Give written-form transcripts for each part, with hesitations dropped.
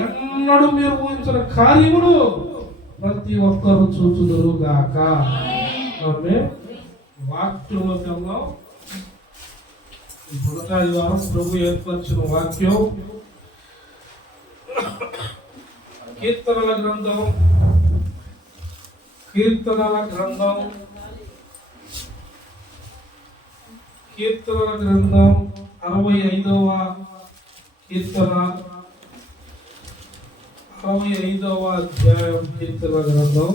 ఎన్నడూ మీరు ఊహించిన కార్యములు ప్రతి ఒక్కరు చూచుదురు గాక. వాక్యంలోకి వెళ్దాం. ఆదివారం ప్రభు ఏర్పరిచిన వాక్యం కీర్తనల గ్రంథం 65వ కీర్తన 65వ అధ్యాయం కీర్తన గ్రంథం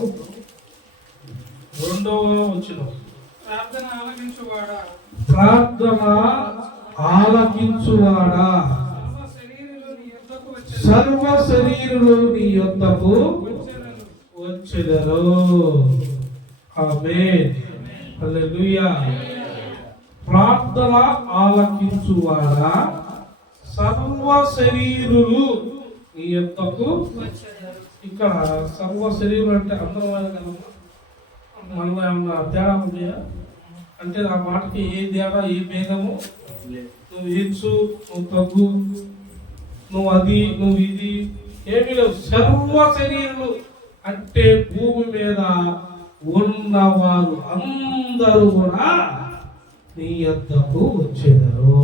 2వ వచనం. ప్రార్థన ఆలకించువాడా సర్వ శరీరులు నీ యొద్దకు వచ్చెదరు. ఆమేన్. హల్లెలూయా. ప్రార్థన ఆలకించువాడా సర్వ శరీరులు నీ యొద్దకు. ఇక్కడ సర్వ శరీరులు అంటే అందమైన కదా, మనలో ఏమన్నా తేడా ఉందా అంటే ఆ మాటకి ఏ తేడా ఏ భేదము? నువ్వు హెచ్చు, నువ్వు తగ్గు, నువ్వు అది, నువ్వు ఇది ఏమీ లేవు. సర్వ శరీరులు అంటే భూమి మీద ఉన్నవారు అందరూ కూడా నీ యొద్దకు వచ్చేదారు.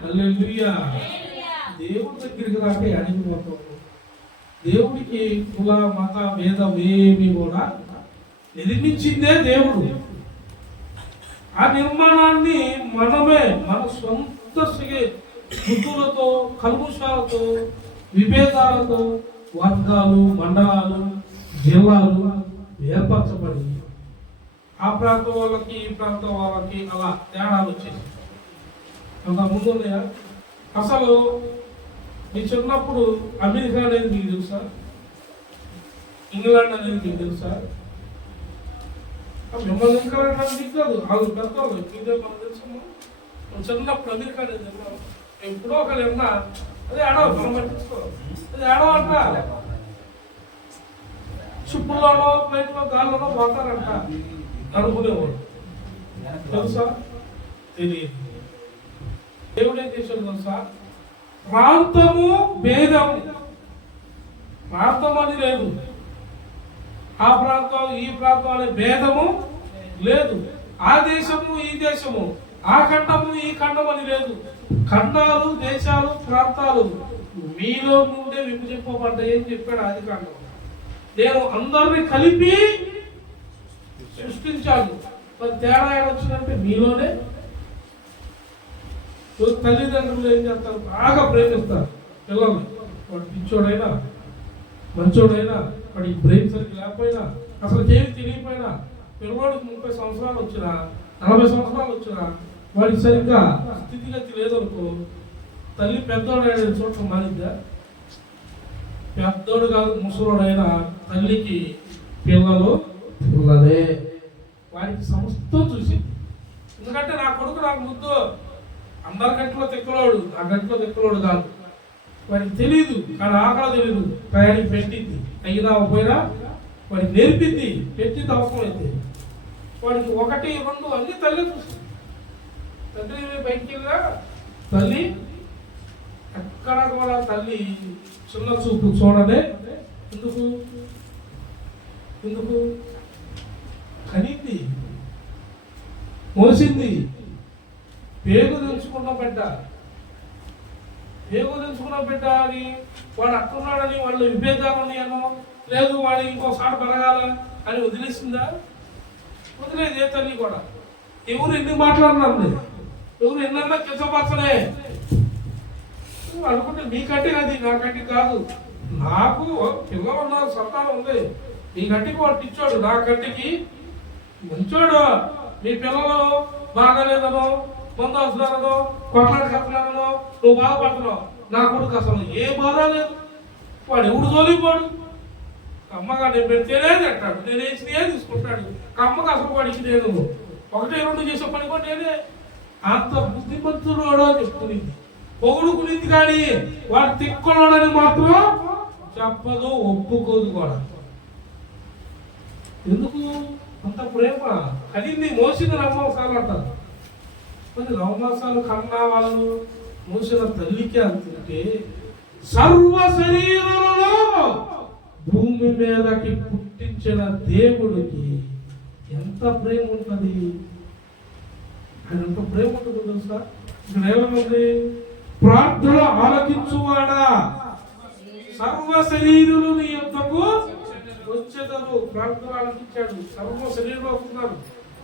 హల్లెలూయా. దేవుడి దగ్గరికి రాకే అడిగిపోతాం. దేవుడికి కుల మత భేదం ఏమి కూడా నిర్మించిందే దేవుడు. ఆ నిర్మాణాన్ని మనమే మన సొంత బుద్ధులతో, కల్ముషాలతో, విభేదాలతో వర్గాలు, మండలాలు, జిల్లాలు ఏర్పరచబడి ఆ ప్రాంతం వాళ్ళకి ఈ ప్రాంతం వాళ్ళకి అలా తేడాలు వచ్చేసి అంత ముందు ఉన్నాయా? అసలు మీ చిన్నప్పుడు అమెరికా అనేది మీకు తెలుసా? ఇంగ్లాండ్ అనేది మీకు తెలుసా? మిమ్మల్ని ఇంగ్లాండ్ మీకు కాదు, వాళ్ళు పెద్దవాళ్ళు ఇదే మనకు తెలుసు. చిన్నప్పుడు అమెరికా అనేది తెలియదు. ఎప్పుడో ఒకరు ఏమన్నా అదే ఆడవ మనం పట్టించుకో, అది ఆడవ అంట. చుప్పుల్లోనో ప్లేట్లో గాల్లోనో పోతారంట అనుకునేవాడు. తెలుసా? తెలియదు. దేవుడు ఏం చేశాడు తెలుసా? ప్రాంతము భేదం, ప్రాంతం అని లేదు. ఆ ప్రాంతం ఈ ప్రాంతం అనే భేదము లేదు. ఆ దేశము ఈ దేశము, ఆ ఖండము ఈ ఖండం అని లేదు. ఖండాలు, దేశాలు, ప్రాంతాలు మీలో నుండే విభజింపబడ్డాయి అని చెప్పాడు ఆది కాండం. నేను అందరినీ కలిపి సృష్టించాను. మరి తేడా ఏమొచ్చిందంటే మీలోనే. తల్లిదండ్రులు ఏం చేస్తారు? బాగా ప్రేమిస్తారు పిల్లల్ని. వాడు పిచ్చోడైనా మంచోడైనా, వాడికి బ్రెయిన్ సరిగ్గా లేకపోయినా, అసలు ఏమి తెలియకపోయినా, పిల్లవాడికి 30 సంవత్సరాలు వచ్చినా 40 సంవత్సరాలు వచ్చినా వాడికి సరిగ్గా స్థితిగతి లేదనుకో, తల్లి పెద్దోడైన చోట్ల మారిందా? పెద్దోడు కాదు, ముసలోడైనా తల్లికి పిల్లలు పిల్లలే. వాడికి సమస్తం చూసి, ఎందుకంటే నా కొడుకు నాకు ముద్దు, అందరి గంటలో తెక్కలోడు, నా గంటలో తెక్కలోడు కాదు. వాడికి తెలియదు, కానీ ఆకలి తెలియదు. ప్రయాణికి పెట్టింది, అయినా పోయినా వాడికి నేర్పింది, పెట్టింది అవసరమైంది. వాడికి 1, 2 అన్ని తల్లి చూసి, తండ్రి బయటికి వెళ్ళినా తల్లి ఎక్కడ కూడా తల్లి చిన్న చూపు చూడలే. ఎందుకు ఎందుకు కనింది, మోసింది, పేగు తెంచుకున్న బిడ్డ, పేగు తెంచుకున్న బిడ్డ అని వాడు అట్టున్నాడని వాళ్ళు విభేదాలని అనో లేదు, వాడు ఇంకోసారి పెరగాల అని వదిలేసిందా? వదిలేదు ఏ తల్లి కూడా. ఎవరు ఎన్ని మాట్లాడినారు, ఎవరు ఎన్నన్నా కించపరచలే. అనుకుంటే నీకంటే అది నాకంటే కాదు, నాకు పిల్లలు ఉన్నారు, సంతానం ఉంది, నీ కంటికి వాడు ఇచ్చాడు, నా కంటికి మంచోడు. మీ పిల్లలు బాగాలేదనో, మందు వస్తున్నారనో, కొట్లాడుతున్నారనో నువ్వు బాధపడుతున్నావు. నా కొడుకు అసలు ఏ బాధ లేదు, వాడు ఎవడు జోలిపోడు. అమ్మగా నేను పెడితేనే తింటాడు, నేను వేసినే తీసుకుంటాడు. అమ్మగా అసలు వాడికి నేను 1, 2 చేసే పని కూడా నేనే. అంత బుద్ధిమంతుడు అని చెప్తుంది, పొగుడుకునింది. కానీ వాడు తిక్కలోడని మాత్రం చెప్పదు, ఒప్పుకోదు కూడా. ఎందుకు అంత ప్రేమ? కనింది, మోసింది 9 మాసాలు అంటారు. మరి 9 మాసాలు కన్నా వాళ్ళు మోసిన తల్లికి అంతుంటే సర్వ శరీరాలలో భూమి మీదకి పుట్టించిన దేవుడికి ఎంత ప్రేమ ఉంటుంది. ఆయన ఎంత ప్రేమ ఉంటుంది తెలుసా. ఇక్కడ ఏమన్నది, ప్రార్థన ఆలకించువాడా సర్వ శరీరులు నీ యొద్దకు వచ్చేదారు. ప్రార్థన ఆలకించాడు. సర్వ శరీరంలో వస్తున్నారు.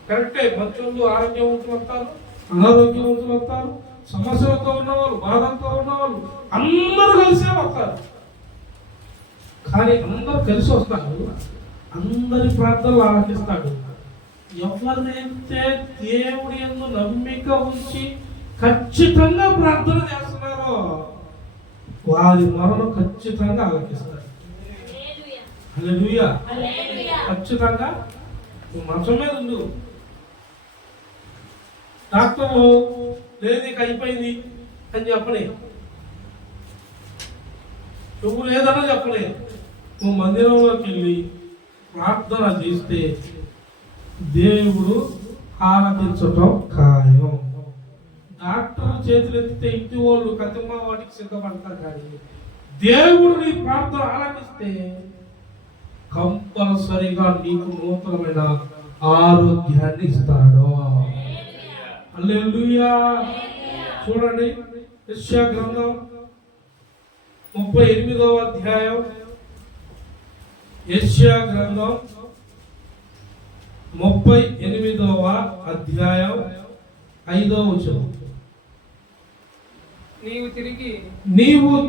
కరెక్టే, మంచోళ్ళు ఆరోగ్యవంతులు వస్తారు, అనారోగ్యవంతులు వస్తారు, సమస్యలతో ఉన్నవాళ్ళు, బాధలతో ఉన్నవాళ్ళు అందరూ కలిసే వస్తారు. కానీ అందరూ కలిసి వస్తారు, అందరి ప్రార్థనలు ఆలకిస్తాడు. ఎవరైతే దేవుడి యందు నమ్మిక ఉంచి ఖచ్చితంగా ప్రార్థన చేస్తున్నారో వారి మరణం ఖచ్చితంగా ఆలకిస్తారు. హల్లెలూయా. ఖచ్చితంగా. మంచం మీద ఉండు, డాక్టర్ లేదు ఇక అయిపోయింది అని చెప్పలే, నువ్వు లేదన్నా చెప్పలే. నువ్వు మందిరంలోకి వెళ్ళి ప్రార్థన చేస్తే దేవుడు ఆలకించటం ఖాయం. డాక్టర్ చేతులు ఎత్తితే ఇంటి వాళ్ళు కతిమ్మ వాటికి సిద్ధపడతారు, కానీ దేవుడు నీ ప్రార్థన ఆలకిస్తే కంపల్సరిగా నీకు నూతనమైన ఆరోగ్యాన్ని ఇస్తాడు. హల్లెలూయా. చూడండి, యెషయా గ్రంథం 38వ అధ్యాయం, యెషయా గ్రంథం 38వ అధ్యాయం 5వ వచనం. నీవు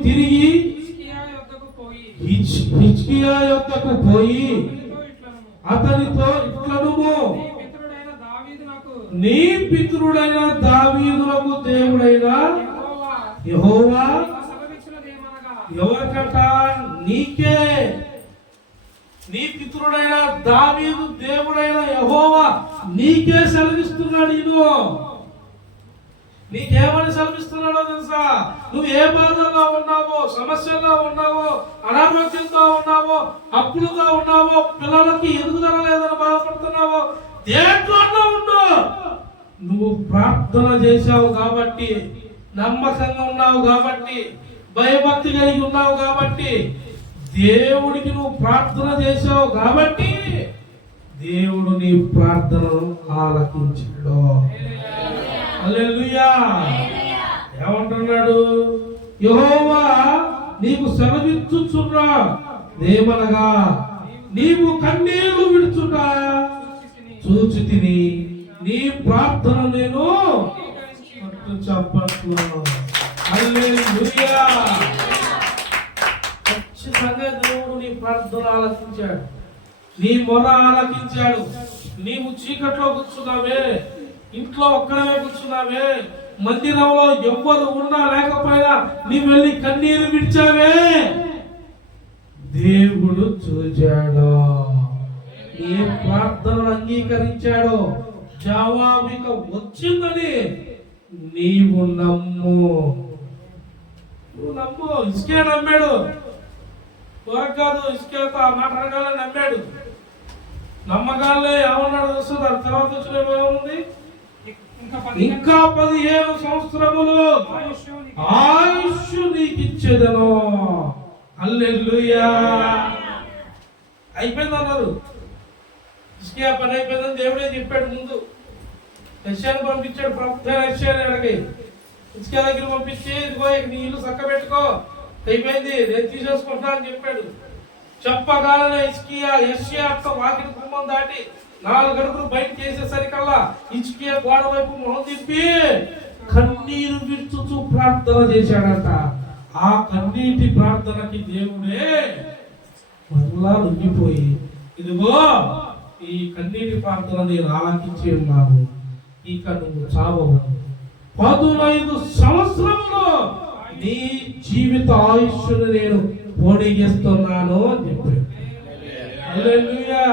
తిరిగి హిజ్కియా యొద్దకు పోయి అతనితో ఇట్లనుము, నీ పితరుడైన దావీదునకు దేవుడైన యెహోవా ఎవరికట నీకే, నీ పితరుడైన దావీదు దేవుడైన యెహోవా నీకే సెలవిస్తున్నాడు. నీకేమని సెలవిస్తున్నాడో తెలుసా? నువ్వు ఏ బాధల్లో ఉన్నావో, సమస్యల్లో ఉన్నావో, అనారోగ్యంతో ఉన్నావో, అప్పులుగా ఉన్నావో, పిల్లలకి ఎదుగుదల లేదని బాధపడుతున్నావో, దేంట్లో ఉండు, నువ్వు ప్రార్థన చేశావు కాబట్టి, నమ్మకంగా ఉన్నావు కాబట్టి, భయభక్తి కలిగి ఉన్నావు కాబట్టి, దేవుడికి నువ్వు ప్రార్థన చేశావు కాబట్టి దేవుడు నీ ప్రార్థనను ఆలకించాడు. హల్లెలూయా. ఏమంటున్నాడు? యెహోవా నీకు సెలవిచ్చుచున్నా దేమనగా నీవు కన్నీళ్లు విడుచుట చూచితిని, నీ ప్రార్థన నేను చెప్పట్లు. హల్లెలూయా. ఖచ్చితంగా దేవుడు నీ ప్రార్థన ఆలకించాడు, నీ మొర ఆలకించాడు. నీవు చీకట్లో కూర్చున్నావే, ఇంట్లో ఒక్కడమే కూర్చున్నావే, మందిరంలో ఎవ్వరు ఉన్నా లేకపోయినా నీవు వెళ్ళి కన్నీరు విడిచావే, దేవుడు చూచాడు, నీ ప్రార్థనను అంగీకరించాడు, జవాబిక వచ్చిందని నీవు నమ్ము. నువ్వు నమ్ము. ఇసుకే నమ్మాడు, కాదు ఇసుకేతో ఆ మాట అనగానే నమ్మాడు. నమ్మకాలే ఏమన్నాడు తెలుసు? దాని తర్వాత వచ్చిన ఏముంది? ఇంకా 15 సంవత్సరములు ఆయుష్ నీకు ఇచ్చేదను. హల్లెలూయా. అయిపోయింది అన్నారు. ఇసుకే పని అయిపోయిందని దేవుడే చెప్పాడు. ముందు యెషయాను పంపించాడు, ప్రవక్త యెషయాను అడిగి ఇసుకే దగ్గర పంపించి, ఇదిగో నీ ఇల్లు చక్క పెట్టుకో, అయిపోయింది, నేను తీసేసుకుంటా అని చెప్పాడు. చెప్పగానే యెషయా వాకిలి గుమ్మం దాటి 4 అడుగులు బయటకు వేసేసరికల్లా హిజ్కియా గోడ వైపు మొహం తిప్పి కన్నీరు విడుచుచూ ప్రార్థన చేశాడంట. ఆ కన్నీటి ప్రార్థనకి దేవుడే మళ్ళా లొంగిపోయి, ఇదిగో ఈ కన్నీటి ప్రార్థన నేను ఆలకించి ఉన్నాను, ఇక నువ్వు చావవు, 15 సంవత్సరములు నీ జీవిత ఆయుష్ను నేను పొడిగిస్తున్నాను అని చెప్పాడు. హల్లెలూయా.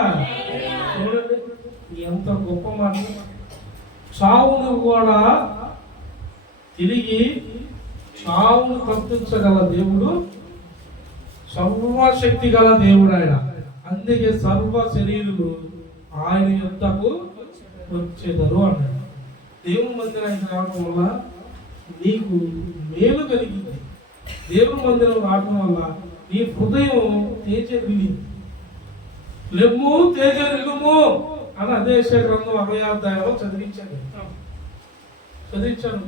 చూడండి ఎంత గొప్ప మాట. చావును కూడా తిరిగి చావును తప్పించగల దేవుడు, సర్వశక్తి గల దేవుడు ఆయన. అందుకే సర్వ శరీరులు ఆయన యొద్దకు వచ్చేదరు అన్నాడు. దేవుని మందిరానికి రావడం వల్ల నీకు మేలు కలిగింది. దేవుని మందిరం రావడం వల్ల నీ హృదయం తేజరిల్లి లెమ్ము తేజరిల్లుము అని అదే గ్రంథం 60వ అధ్యాయంలో చదివించాను.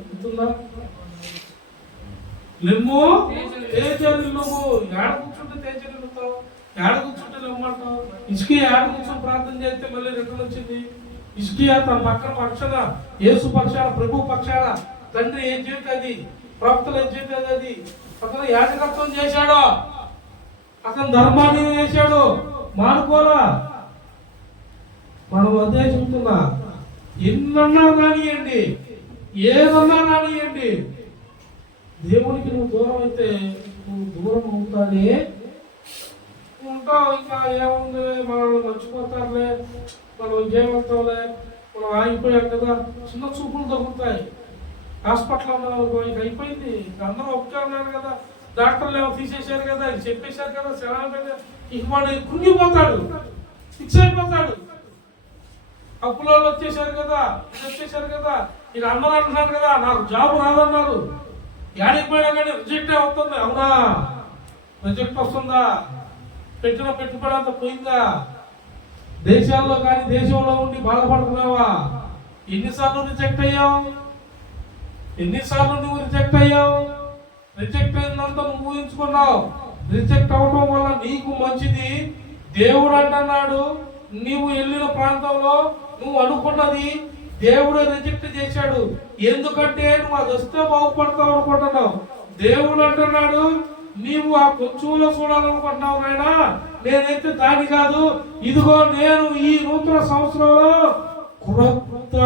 గుర్తుందా? లెమ్ము తేజరిల్లుము. ఏడ కూర్చుంటే తేజరిల్లుతావు, ఏడ కూర్చుంటే లెమ్మంటావు. హిజ్కియా ఏడ కూర్చొని ప్రార్థన చేస్తే మళ్ళీ రిటర్న్ వచ్చింది. హిజ్కియా తన పక్కన పక్షాన, యేసు పక్షాన, ప్రభు పక్షాన తండ్రి ఏం చేస్తుంది, ప్రవక్తలు ఏం చేస్తుంది, అది అతను యాజకత్వం చేశాడు, అతను ధర్మాన్ని చేశాడు, మానుకోలా. మనం అదే చెబుతున్నా, ఎన్నన్నా రానియండి, ఏదన్నా రానియండి, దేవునికి నువ్వు దూరం అయితే నువ్వు దూరం అవుతానే ఉంటావు. ఇంకా ఏముంది, మనల్ని మర్చిపోతారులే, మనం ఇంకేమవుతావులే, మనం ఆగిపోయాం కదా, చిన్న చూపులు తగ్గుతాయి. హాస్పిటల్లో ఇంక అయిపోయింది, అందరూ ఒకే ఉన్నారు కదా, డాక్టర్లు ఏమో తీసేశారు కదా, చెప్పేశారు కదా, సెలవు ఇక వాడు కృంగిపోతాడు, ఫిక్స్ అయిపోతాడు. అప్పులో వచ్చేసారు కదా, వచ్చేసారు కదా, ఇక అందరూ అంటున్నారు కదా, నాకు జాబ్ రాదన్నారు, యాడికి పోయినా కానీ రిజెక్ట్ అవుతుంది. అవునా? రిజెక్ట్ వస్తుందా? పెట్టిన పెట్టుబడి అంతా పోయిందా? దేశాల్లో కానీ దేశంలో ఉండి బాధపడుతున్నావా? ఎన్నిసార్లు రిజెక్ట్ అయ్యావు? ఎన్నిసార్లు నువ్వు రిజెక్ట్ అయ్యావు? రిజెక్ట్ అయినంత నువ్వు ఊహించుకున్నావు. రిజెక్ట్ అవటం వల్ల నీకు మంచిది. దేవుడు అంటున్నాడు, నీవు వెళ్ళిన ప్రాంతంలో నువ్వు అనుకున్నది దేవుడు రిజెక్ట్ చేశాడు. ఎందుకంటే నువ్వు అది వస్తే బాగుపడతావు అనుకుంటున్నావు. దేవుడు అంటున్నాడు, నీవు ఆ కొంచెంలో చూడాలనుకుంటున్నావు నాయనా, నేనైతే దాని కాదు. ఇదిగో నేను ఈ నూతన సంవత్సరంలో క్రొత్త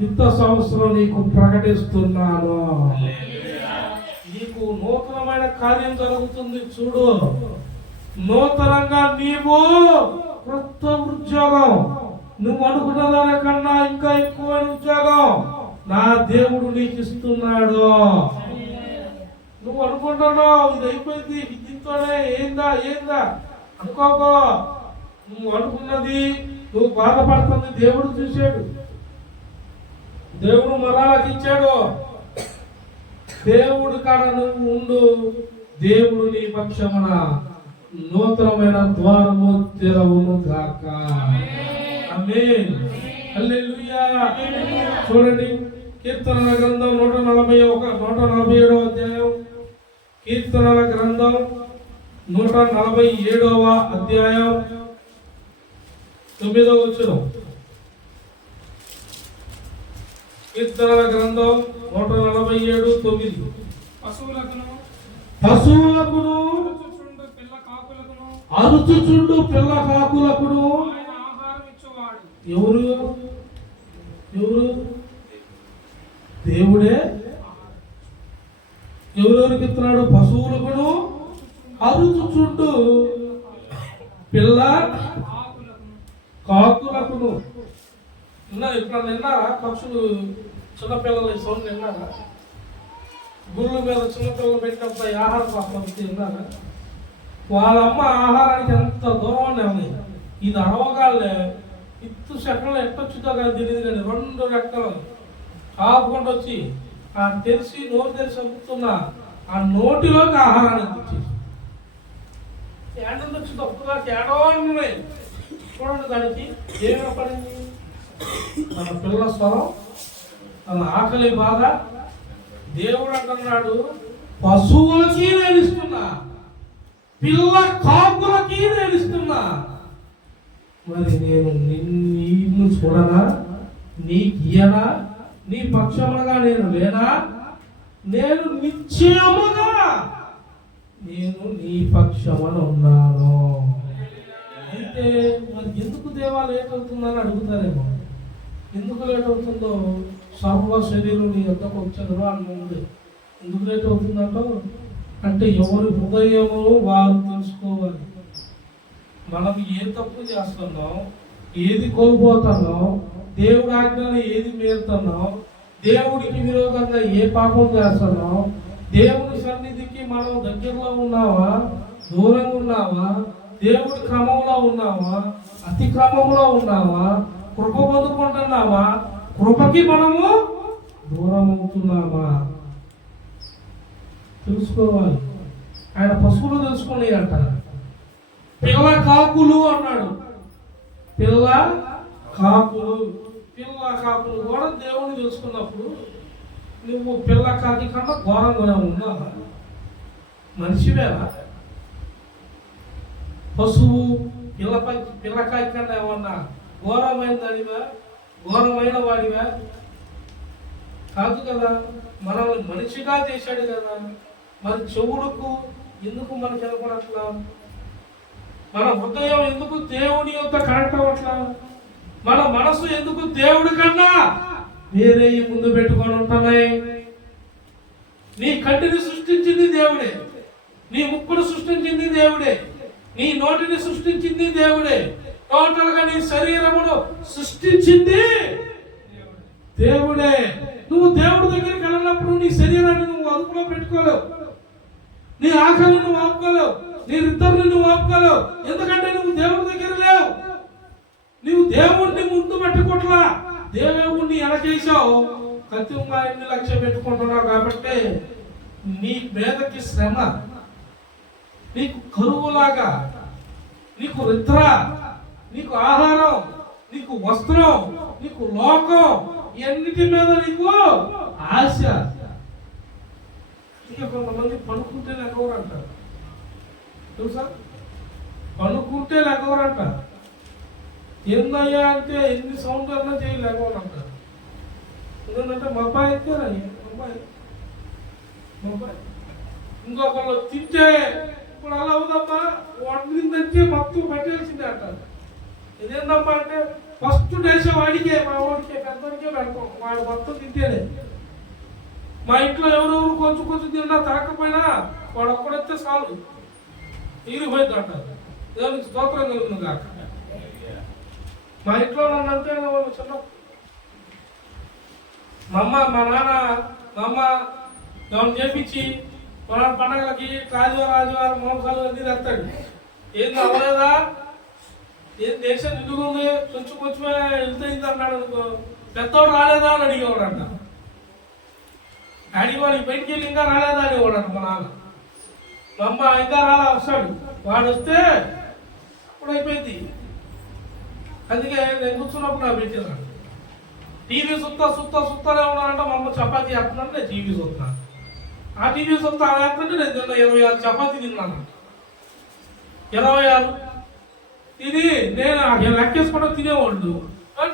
విత్త సంవత్సరం నీకు ప్రకటిస్తున్నాను. నీకు నూతనమైన కార్యం జరుగుతుంది చూడు. నూతనంగా నీవు క్రొత్త ఉద్యోగం, నువ్వు అనుకున్న దానికన్నా ఇంకా ఎక్కువ ఉద్యోగం నా దేవుడు నీకు ఇస్తున్నాడు. నువ్వు అనుకుంటున్నావు ఇది అయిపోయింది, దీంతోనే ఏందా అనుకోకో. నువ్వు అనుకున్నది, నువ్వు బాధపడుతుంది దేవుడు చూశాడు. దేవుడు మరాలకి ఇచ్చాడు. దేవుడి కాడ నువ్వు ఉండు. దేవుడు నీ పక్షమున నూతనమైన ద్వారము తెరవును గాక. ఆమేన్. హల్లెలూయా. చూడండి, కీర్తనల గ్రంథం 147వ అధ్యాయం. కీర్తనల గ్రంథం 147వ అధ్యాయం 9వ వచనం. కీర్తనల గ్రంథం 147:9. పశువులకును అరుచుచుండు పిల్ల కాకులకును ఎవరు దేవుడే. ఎవరెవరికి ఇస్తున్నాడు? పశువులకును అరుచుచుండు పిల్ల కాకులకును. ఇప్పుడు నిన్నారా పక్షులు చిన్నపిల్లలు సౌండ్ విన్నారా? గుళ్ళ మీద చిన్నపిల్లలు పెట్టినప్పుడు ఆహారం కోసం తిన్నారా? వాళ్ళ అమ్మ ఆహారానికి ఎంత దూరం ఉన్నాయి. ఇది అరవగాళ్ళే ఇత్తు చెక్కలు ఎట్టొచ్చుతో కానీ తెలియదు కానీ 2 రెక్కలు కాపుకుండా వచ్చి ఆ తెరిచి నోరు తెరిచి అమ్ముతున్నా ఆ నోటిలోకి ఆహారాన్ని తెచ్చి ఏడంలో వచ్చి తప్పుగా తేడా ఉన్నాయి. చూడండి, దానికి ఏమి పడింది? మన పిల్లల స్వరం, తన ఆకలి బాధ. దేవుడు అంటున్నాడు, పశువులకి నేను ఇస్తున్నా, పిల్ల కాకులకి నేను ఇస్తున్నా. మరి నేను నిన్ను చూడనా? నీకు ఇయ్యనా? నీ పక్షముగా నేను లేనా? నేను నిశ్చయముగా నేను నీ పక్షమున ఉన్నాను. అయితే మరి ఎందుకు దేవా లేట్ అవుతుందని అడుగుతారేమో. ఎందుకు లేట్ అవుతుందో, సర్వ శరీరం నీ ఎంతకు వచ్చారు అని ఉంది. ఎందుకు లేట్ అవుతుందంటో, అంటే ఎవరి హృదయము వారు తెలుసుకోవాలి. మనం ఏ తప్పు చేస్తున్నాం, ఏది కోల్పోతున్నాం, దేవుడి ఆజ్ఞను ఏది మీరుతున్నాం, దేవుడికి విరోధంగా ఏ పాపం చేస్తున్నాం, దేవుడి సన్నిధికి మనం దగ్గరలో ఉన్నావా, దూరంగా ఉన్నావా, దేవుడి క్రమంలో ఉన్నావా, అతి క్రమంలో ఉన్నావా, కృప పొందుకుంటున్నావా, కృపకి మనము దూరం అవుతున్నామా? తెలుసుకోవాలి. ఆయన పశువులు తెలుసుకున్నాయి అంట. పిల్ల కాకులు అన్నాడు. పిల్ల కాకులు కూడా దేవుని తెలుసుకున్నప్పుడు నువ్వు పిల్ల కాకి కన్నా ఘోరంగా ఉన్నావా? మనిషివేనా? పశువు పిల్లకాకి కన్నా ఏమన్నా ఘోరమైన వాడివా? కాదు కదా. మనల్ని మనిషిగా చేశాడు కదా. మరి చెవుడుకు ఎందుకు మనకి వినపడట్లా? మన హృదయం ఎందుకు దేవుని యొక్క కనెక్ట్ అవ్వట్లా? మన మనసు ఎందుకు దేవుడి కన్నా వేరే ముందు పెట్టుకొని ఉంటున్నాయి? నీ కంటిని సృష్టించింది దేవుడే, నీ ముక్కును సృష్టించింది దేవుడే, నీ నోటిని సృష్టించింది దేవుడే, టోటల్ గా నీ శరీరమును సృష్టించింది దేవుడే. నువ్వు దేవుడి దగ్గరికి వెళ్ళినప్పుడు నీ శరీరాన్ని నువ్వు అదుపులో పెట్టుకోలేవు, నీ ఆకలిని నువ్వు ఆపుకోలేవు, నీ ఇద్దరిని నువ్వు ఆపుకోలేవు. ఎందుకంటే నువ్వు దేవుడి దగ్గర లేవు. నువ్వు దేవుణ్ణి ముందు పెట్టుకోట్లా, దేవుణ్ణి ఎనకేసావు. కత్తిగా ఎన్ని లక్ష్య పెట్టుకుంటున్నావు కాబట్టి నీ మీదకి శ్రమ, నీకు కరువులాగా, నీకు నిద్ర, నీకు ఆహారం, నీకు వస్త్రం, నీకు లోకం, ఎన్నిటి మీద నీకు ఆశ. ఇక కొంతమంది పడుకుంటే లెగవరంటారు తెలుసా? పడుకుంటే లెగవరంటారు. ఏందయ్యా అంటే ఎన్ని సౌండ్ అన్నా చేయి లెగవరంటారు. ఎందుకంటే మా అబ్బాయి అయితే ఇంకొకళ్ళు తింటే ఇప్పుడు అలా అవుదమ్మా, వండిందంటే మొత్తం పెట్టేసిందే అంటారు. ఇదేందమ్మా అంటే ఫస్ట్ డేసే వాడికే, మా వాడికే పెద్దడికే పెడతాం, వాడు మొత్తం తింటేనే. మా ఇంట్లో ఎవరెవరు కొంచెం తిన్నా తాకపోయినా వాడు ఒక్కడైతే చాలు తీరిపోయింది అంటారు. దేవునికి స్తోత్రం కలుగుతుంది కాక. మా ఇంట్లో నన్ను అంతే వాళ్ళు చిన్న మా నాన్న ఎవరిని చేపించి మన పండగలకి ఆదివారం మోసాలు అన్ని తెస్తాడు. ఏంది అవ్వలేదా, ఏం దేశం నిండుకుంది, కొంచెమే వెళ్తుంది అన్నాడు అనుకో, పెద్దవాడు రాలేదా అని అడిగేవాడు అంట. అడిగేవాడు బయటికి వెళ్ళి ఇంకా రాలేదా అనేవాడు అంట మా నాన్న. మా అమ్మ ఇంకా రాలా, వస్తాడు, వాడు వస్తే అప్పుడు అయిపోయింది. అందుకే నేను కూర్చున్నప్పుడు నాకు పెట్టినాడు. టీవీ సుత్తానే ఉన్నానంట. మా అమ్మ చపాతీ వేస్తున్నాను, నేను టీవీ చూస్తున్నాను. ఆ టీవీ సుత్తా వేస్తుంటే నేను తిన్నా 26 చపాతీ తిన్నాను. 26 తిని నేను లెక్కేసుకోవడం తినేవాళ్ళు.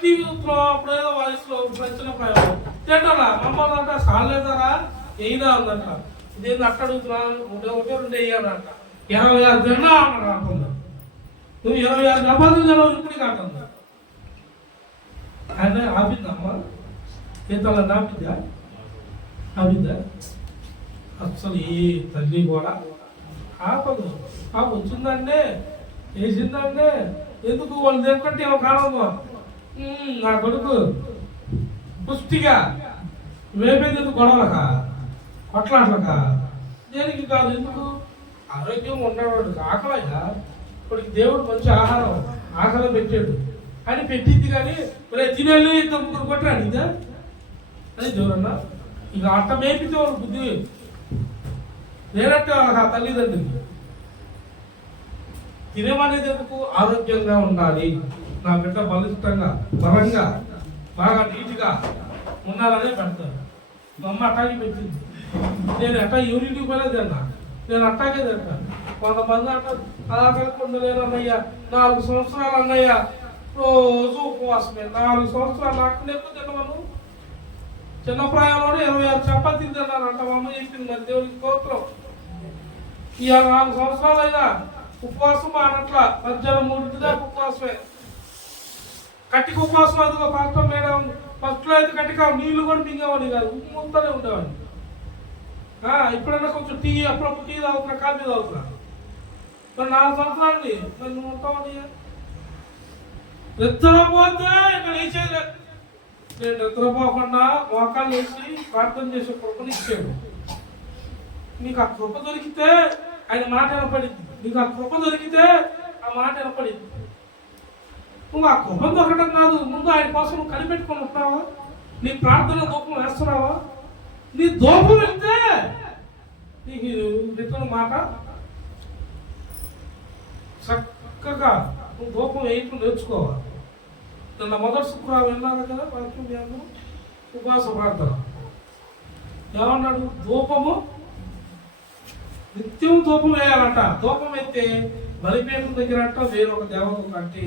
టీవీ చూస్తున్నాం అప్పుడు ఏదో వయసులో వచ్చిన ప్రయోగం తింటారా. మా అమ్మ అంట సాలేదారా వేయినా ఉందంట. ఇదేంది అట్ట అడుగుతున్నా, ఒకటే 2 వేయాలంట. 26 తిన్నా అన్నాడు. కాకుండా నువ్వు 26 చపాతీలు తినవు ఇప్పటికి అంటుందా. ఆయన ఆపిందమ్మా, ఈతల ఆపిందా? అసలు ఈ తల్లి కూడా ఆపదు. వచ్చిందంటే వేసిందంటే ఎందుకు వాళ్ళు తినకంటే ఒక ఆనందం. నా కొడుకు పుష్టిగా వేపేది ఎందుకు, గొడవలకా కొట్లాట్లకా, దేనికి కాదు. ఎందుకు ఆరోగ్యం ఉండేవాడు ఆకలిగా. ఇప్పటికి దేవుడు మంచి ఆహారం ఆకలి పెట్టాడు అని పెట్టింది. కానీ తినేళ్ళు 2 కొట్టాడు ఇదా అది దేవుడన్నా. ఇక అట్ట మేపితే వాళ్ళు బుద్ధి లేనట్టే వాళ్ళకి ఆ తల్లిదండ్రులకి. తినేమనేది ఎందుకు, ఆరోగ్యంగా ఉండాలి, నా బిడ్డ బలిష్టంగా బలంగా బాగా నీట్గా ఉండాలనే పెడతారు. మా అమ్మ అట్టాగే పెట్టింది. నేను అట్టా యూనిటీ కూడా తిన్నా, నేను అట్టాగే తింటాను. కొంతమంది అంటారు అలా కలుపుకుంటలేను అన్నయ్య, 4 సంవత్సరాలు అన్నయ్య రోజు ఉపవాసమే. 4 సంవత్సరాలు అక్కడెప్పుడు తినవను. చిన్న ప్రాయంలోనే 26 చపాతీలు తిన్నానంట. మా అమ్మ చెప్పింది. మరి దేవుడికి స్తోత్రం. ఇవాళ 4 సంవత్సరాలు అయినా ఉపవాసం అనట్ల. మధ్యాహ్నం 3 దాకా ఉపవాసమే. కట్టికి ఉపవాసం అదిగో పాస్టర్ మేడం ఫస్ట్లో అయితే కట్టిక నీళ్లు కూడా మింగేవాడిని కాదు, ఉప్పు మొత్తనే ఉండేవాడిని. ఇప్పుడన్నా కొంచెం టీ, అప్పుడప్పుడు టీ తాగుతున్నా, కాఫీ తాగుతున్నా. మరి 4 సంవత్సరాలు మరి నువ్వు ఉంటావని నిద్రపోతే ఇక్కడ వేసేది. నేను నిద్రపోకుండా మోకాళ్ళు వేసి ప్రార్థన చేసే కృపను ఇచ్చాడు. నీకు ఆ కృప దొరికితే ఆయన మాట వినపడింది. నీకు ఆ కృప దొరికితే ఆ మాట వినపడింది. నువ్వు ఆ కృప దొరకడం కాదు, ముందు ఆయన కోసం నువ్వు కనిపెట్టుకొని ఉంటున్నావా? నీ ప్రార్థన దూపం వేస్తున్నావా? నీ దూపం వెళ్తే నీకు రిటర్న్ మాట చక్కగా నువ్వు ధూపం వేయటం నేర్చుకోవాలి. నిన్న మొదటి శుక్రవారం విన్నాను కదా వాక్యం మీ అందరూ ఉపవాస ప్రార్థన ఏమన్నాడు? ధూపము నిత్యం ధూపం వేయాలంట. ధూపం అయితే బలిపీఠం దగ్గర అంట వేరొక దేవత అంటే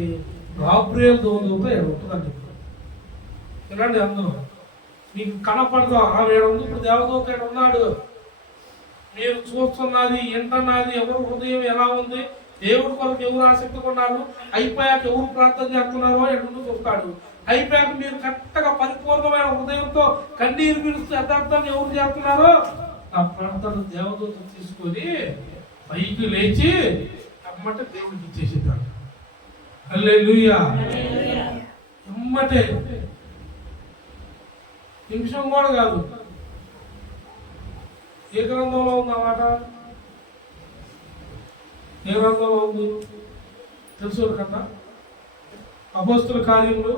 గాబ్రియల్ దూత ఉంటుందండి. వినండి అందరూ, మీకు కనపడదు ఆవిడ ఇప్పుడు దేవదూత ఉన్నాడు, మీరు చూస్తున్నది వింటున్నది, ఎవరు హృదయం ఎలా ఉంది, దేవుడి కొరకు ఎవరు ఆసక్తి కొన్నారు, అయిపోయాక ఎవరు ప్రార్థన చేస్తున్నారో ఎటు చూస్తాడు. అయిపోయాక మీరు కరెక్ట్గా పరిపూర్ణమైన హృదయంతో కన్నీరు పిలుస్తూ యథార్థాన్ని ఎవరు చేస్తున్నారో ఆ ప్రార్థన దేవదూత తీసుకొని పైకి లేచి అమ్మటే దేవుడికి ఇచ్చేసేదాడు. హల్లెలూయా. అమ్మటే నిమిషం కూడా కాదు. ఏ గ్రంథంలో ఉంది అన్నమాట? ఏ గ్రంథంలో ఉంది తెలుసు కదా? అపోస్తుల కార్యములు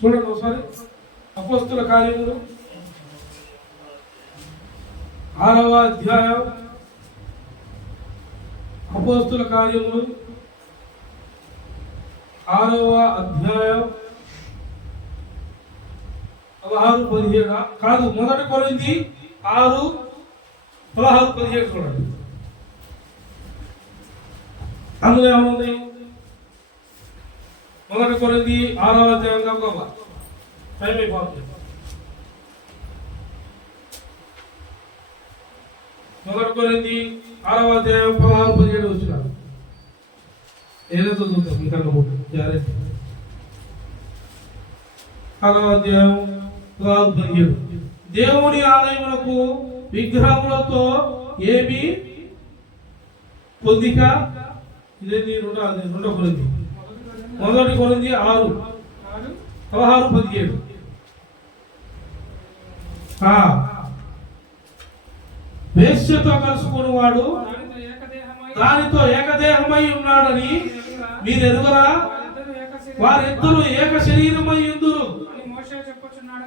చూడండి ఒకసారి. అపోస్తుల కార్యములు 6వ అధ్యాయం. అపోస్తుల కార్యములు 6వ అధ్యాయం 16-17 కాదు, 1 కొరింథీ 6:16-17 చూడండి. అందులో ఏముంది? 1 కొరింథీ 6వ అధ్యాయం కావాలి. టైం అయిపోతుంది. 1 కొరింథీ 6వ అధ్యాయం 16-17 వచ్చినారు. ఏదైతే చూద్దాం మీకన్నా గ్యారెంటీ. 6వ అధ్యాయం 16-17 దేవుని ఆలయమునకు విగ్రహములతో ఏమి పొందిక. ఇదే రెండో కొరింథీ 1 కొరింథీ 6:16-17 వేశ్యతో కలుసుకుని వాడు దానితో ఏకదేహమై ఉన్నాడని మీరు ఎరుగరా? వారిద్దరూ ఏక శరీరమై ఉందురు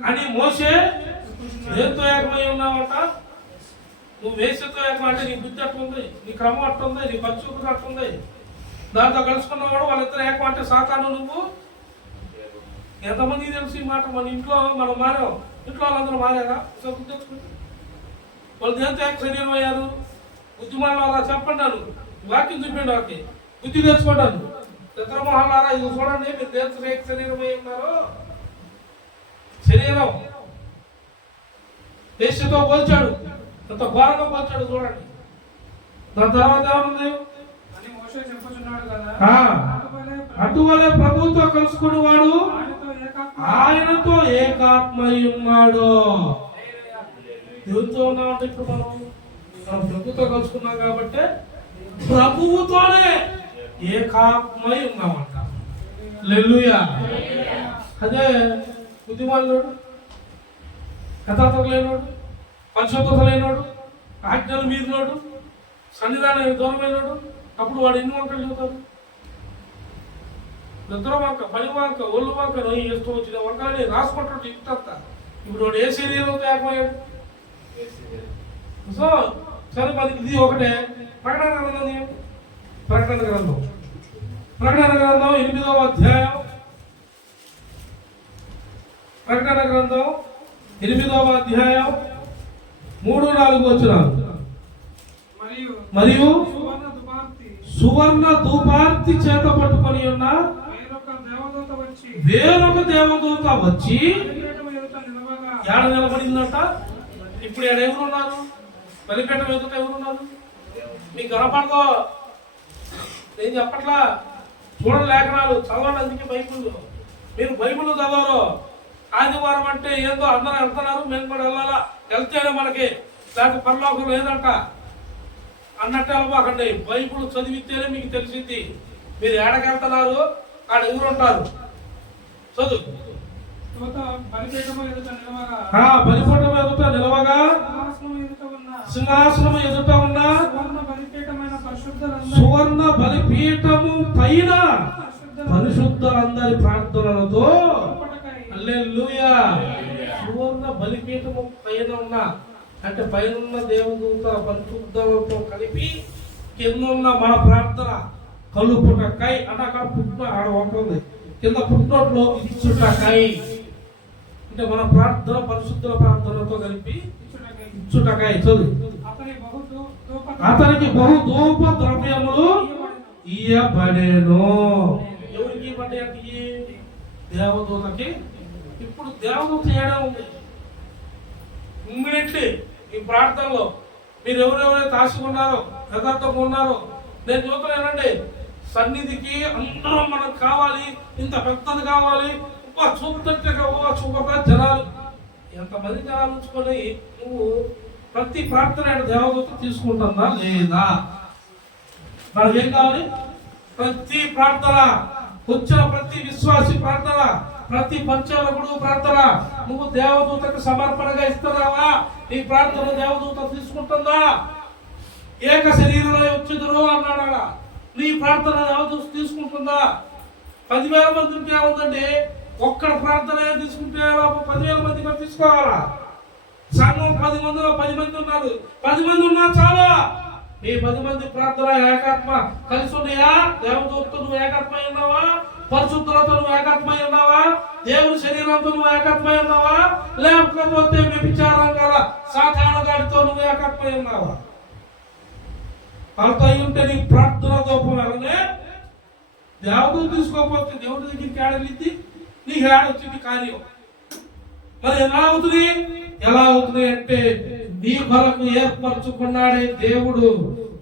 అని మోషే దేంతో ఏకమై ఉన్నావంట? నువ్వు వేశ్యతో ఏకం అంటే నీ బుద్ధి అట్టుంది, నీ క్రమం అట్టుంది, నీ పరిశుభ్రత అట్టుంది. దాంతో కలుసుకున్నవాడు వాళ్ళిద్దరు ఏకం అంటే సాతాను. నువ్వు ఎంతమంది తెలుసు ఈ మాట? మన ఇంట్లో మనం మారాం, ఇంట్లో వాళ్ళందరూ మారారా? బుద్ధి తెచ్చుకుంటే వాళ్ళు దేంతో ఏక శరీరం అయ్యారు? బుద్ధిమాన్ అలా చెప్పండి. వాక్యం చూపించండి, వాళ్ళకి బుద్ధి తెచ్చుకోండి. చంద్రమోహన్లారా ఇది చూడండి, మీరు దేంతో ఏక శరీరం అయి ఉన్నారు. శరీరం వేశ్యతో పోల్చాడు, ఎంత ఘోరంగా పోల్చాడు చూడండి. దాని తర్వాత ఏముంది? అటువలే ప్రభువుతో కలుసుకుని వాడు ఆయనతో ఏకాత్మై ఉన్నాడు. దేవునితో ఉన్నామంటే ఇప్పుడు మనం ప్రభుతో కలుసుకున్నాం కాబట్టి ప్రభువుతోనే ఏకాత్మై ఉన్నామంట. హల్లెలూయా. అదే బుద్ధిమానుడు, యథార్థత లేనోడు, పరిశుద్ధత లేనోడు, ఆజ్ఞలు మీరినోడు, సన్నిధానం దూరమైనోడు, అప్పుడు వాడు ఎన్ని వంకలు చెబుతారు? నిద్ర వంక, పని వంక, ఒళ్ళు వంక, నొయ్యి ఇష్టం వచ్చిన వంకలని రాసుకుంటాడు ఇంతంతా. ఇప్పుడు వాడు ఏ శరీరంతో ఏకమయ్యాడు? సో సరే, మరి ఇది ఒకటే. ప్రకటన గ్రంథం 8వ అధ్యాయం. ప్రకటన గ్రంథం 8వ అధ్యాయం 3-4 వచనాలు. మరియు సువర్ణ ధూపార్తి చేత పట్టుకొని ఉన్న వేరొక దేవదూత వచ్చి ఏడ నిలబడిందంట. ఇప్పుడు ఏడ ఎవరున్నారు? బలిపీఠం ఎదుట ఎవరున్నారు? మీకు కనపడదో నేను చెప్పట్లా, చూడండి లేఖనాలు చదవండి. అందుకే బైబుల్ మీరు బైబుల్ చదవరు. ఆదివారం అంటే ఏందో అందరూ వెళ్తున్నారు, మేము కూడా వెళ్ళాలా, వెళ్తేనే మనకి లేకపోతే పరలోకం లేదంట అన్నట్టు వెళ్ళబాకండి. బైబుల్ చదివితేనే మీకు తెలిసింది. మీరు ఏడకెళ్తున్నారు, ఆడ ఎవరు ఉంటారు చదువు. బలిపీఠం ఎదుట నిలవగా సింహాసనం ఎదుట ఉన్న సువర్ణ బలిపీఠము పైన పరిశుద్ధులందరి ప్రార్థనలతో హల్లెలూయా. సువర్ణ బలిపీఠము పైన ఉన్న అంటే పైన దేవదూతల పరిశుద్ధులతో కలిపి కింద ఉన్న మన ప్రార్థన కలుపుటకై అంటే అక్కడ పుట్టిన ఆడ ఉంటుంది కింద పుట్టినట్లు ఇచ్చుటకై అంటే మన ప్రార్థన పరిశుద్ధుల ప్రార్థనతో కలిపి ఇచ్చుటకై చదువు. అతనికి బహు ధూప ద్రవ్యములు ఇయ్యబడేను. ఎవరికి ఇవ్వండి? దేవదూతకి. ఇప్పుడు దేవదూత ఏడా ఉంది? ఇమ్మీడియట్లీ ఈ ప్రార్థనలో మీరు ఎవరెవరైతే ఆశకున్నారో యథార్థంగా ఉన్నారో నేను చూస్తున్నానండి, సన్నిధికి అందరూ మనకు కావాలి, ఇంత పెద్దది కావాలి, చూపుతట్టుగా చూపక జనాలు ఎంతమంది జనాలు ఉంచుకొని నువ్వు ప్రతి ప్రార్థన దేవదూత తీసుకుంటుందా లేదా? మనకి ఏం కావాలి? ప్రతి ప్రార్థన, వచ్చిన ప్రతి విశ్వాసి ప్రార్థన, ప్రతి పంచాలకుడు ప్రార్థన నువ్వు దేవదూతకు సమర్పణగా ఇస్తున్నావా? నీ ప్రార్థన దేవదూత తీసుకుంటుందా? ఏక శరీరంలో వచ్చుదురు అన్నాడా? నీ ప్రార్థన దేవదూత తీసుకుంటుందా? 10,000 మంది ఉంటే ఏముందండి, ఒక్కడ ప్రార్థన తీసుకుంటే 10,000 మంది తీసుకోవాలా? సంఘం 10 మందిలో 10 మంది ఉన్నారు, 10 మంది ఉన్నా చాలా. మీ 10 మంది ప్రార్థన ఏకాత్మ కలిసి ఉన్నాయా? దేవదూతతో నువ్వు ఏకాత్మై ఉన్నావా? పరిశుద్ధులతో నువ్వు ఏకాత్మై ఉన్నావా? దేవుని శరీరంతో నువ్వు ఏకాత్మై ఉన్నావా? లేకపోతే వ్యభిచారం గల సాధారణ గాడితో నువ్వు ఏకాత్మై ఉన్నావా? అంత ఉంటే నీ ప్రార్థన దూపం వెళ్ళనే దేవదూత తీసుకోకపోతే దేవుడి దగ్గరికి ఏడలిద్ది, నీకు ఏడొచ్చింది కార్యం. మరి ఎలా అవుతుంది అంటే నీ కొరకు ఏర్పరచుకున్నాడే దేవుడు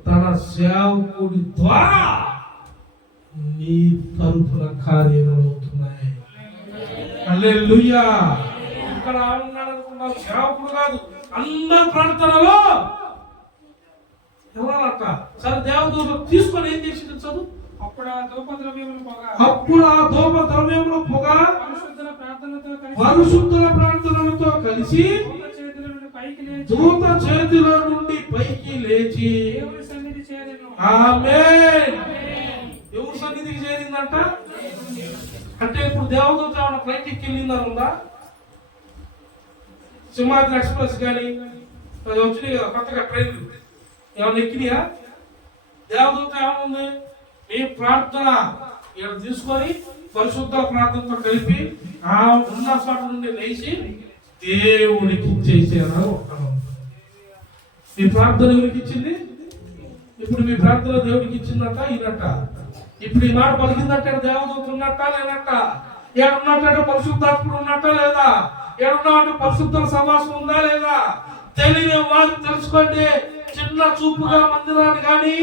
తన సేవకుడి ద్వారా నీ తరపున కార్యములు అవుతున్నాయి. హల్లెలూయా. ఇక్కడ ఉన్నాడు అనుకున్నావు, సేవకుడు కాదు, అందరు ప్రార్థనలో ఎవరట. సరే దేవదూత తీసుకొని ఏం చేసింది చదువు. అప్పుడు ఆ ధూప ద్రవ్యములు పొగ పరిశుద్ధుల ప్రార్థనలతో కలిసి దూత చేతిలో నుండి పైకి లేచి ఆమేన్. ఎవరి సన్నిధికి చేరిందంట? అంటే ఇప్పుడు దేవదూత ఏమైనా ఫ్లైట్ ఎక్కి వెళ్ళిందని ఉందా? సింహాద్రి ఎక్స్ప్రెస్ కానీ వచ్చినాయి కదా కొత్తగా ట్రైన్లు, ఏమైనా ఎక్కినాయా? దేవదూత ఏమనుంది? మీ ప్రార్థన ఇక్కడ తీసుకొని పరిశుద్ధ ప్రార్థనతో కలిపి ఆ ఉన్న చోట నుండి లేచి దేవుడికి ఇచ్చేసారు. మీ ప్రార్థన ఎవరికి ఇచ్చింది? ఇప్పుడు మీ ప్రార్థన దేవుడికి ఇచ్చిందట ఈయనట. ఇప్పుడు ఈ మాట పలికిందంటే దేవదూత ఉన్నట్ట లేనట్ట? ఏడున్నట్టు పరిశుద్ధాత్ముడు ఉన్నట్ట లేదా? ఏడున్నట్టు పరిశుద్ధ సమాసం ఉందా లేదా? తెలియని వారు తెలుసుకోండి. చిన్న చూపుగా మందిరాన్ని గాని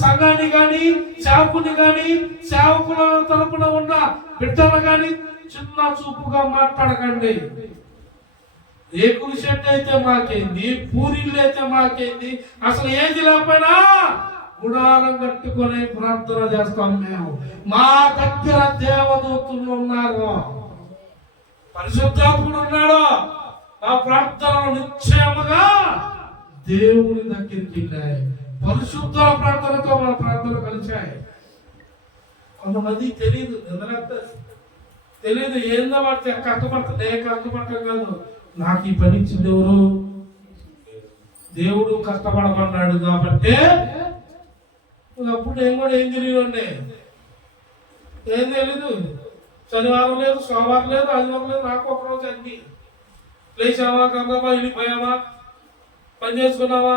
సంఘాన్ని గాని సేవకుని గాని సేవకుల తరపున ఉన్న బిడ్డలు గాని చిన్న చూపుగా మాట్లాడకండి. రేకుల షెడ్ అయితే మాకేంది, పూరిళ్ళు అయితే మాకేంది, అసలు ఏది లేకపోయినా గుడారం కట్టుకొని ప్రార్థన చేస్తాం మేము. మా దగ్గర దేవదూతులు ఉన్నారు, పరిశుద్ధాత్ముడు ఉన్నాడు. మా ప్రార్థనలు నిశ్చయముగా దేవుని దగ్గరికి వెళ్ళాయి. పరిశుద్ధ ప్రార్థనతో మన ప్రార్థనలు కలిశాయి. కొంతమంది తెలియదు, తెలియదు ఏందో వాటి కష్టపడుతుంది. ఏ కష్టపడటం కాదు, నాకు ఈ పని ఇచ్చింది ఎవరు? దేవుడు కష్టపడమన్నాడు కాబట్టి. అప్పుడు నేను కూడా ఏం తెలియదు, ఏం తెలీదు. శనివారం లేదు, సోమవారం లేదు, ఆదివారం లేదు, నాకు ఒకరోజు అన్ని లేచావా, కన్నావా, వెళ్ళిపోయావా, పని చేసుకున్నావా,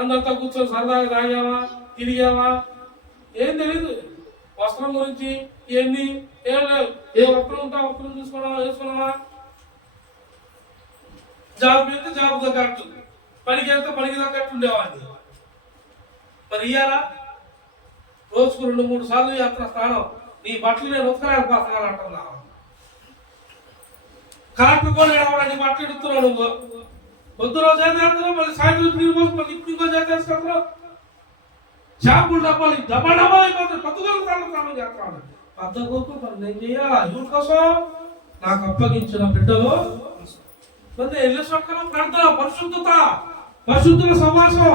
అందరితో కూర్చొని సరదాగా తాగావా, తిరిగావా, ఏం తెలీదు. వస్త్రం గురించి ఏంది ఏం లేవు. ఏ వస్త్రం ఉంటా వస్త్రం చూసుకున్నావా, వేసుకున్నావా, జాబ్ వెళ్తే జాబ్ తగ్గట్టు, పనికి వెళ్తే పనికి తగ్గట్టు ఉండేవాడిని. మరి ఇయ్యాలా రోజుకు 2-3 సార్లు యాత్ర స్నానం, నీ బట్టలు నేను ఉతకలేకపోతున్నాను అంటున్నా. కరెక్ట్ కూడా నీ బట్టలు ఎడుతున్నావు నువ్వు. పొద్దు రోజు చేస్తున్నావు, మళ్ళీ సాయంత్రం నీరు పోసి మళ్ళీ ఇంకో చేస్తున్నావు. షాంపులు డబ్బాలు డబ్బా అయిపోతుంది. పొద్దుగల స్నానం చేస్తున్నాను. పెద్ద కోసం మరి నేను చేయాలా? ఎవరి కోసం? నాకు అప్పగించిన బిడ్డలు మరి ఎల్లు సొక్కలం ప్రార్థన, పరిశుద్ధత, పరిశుద్ధుల సమాసం.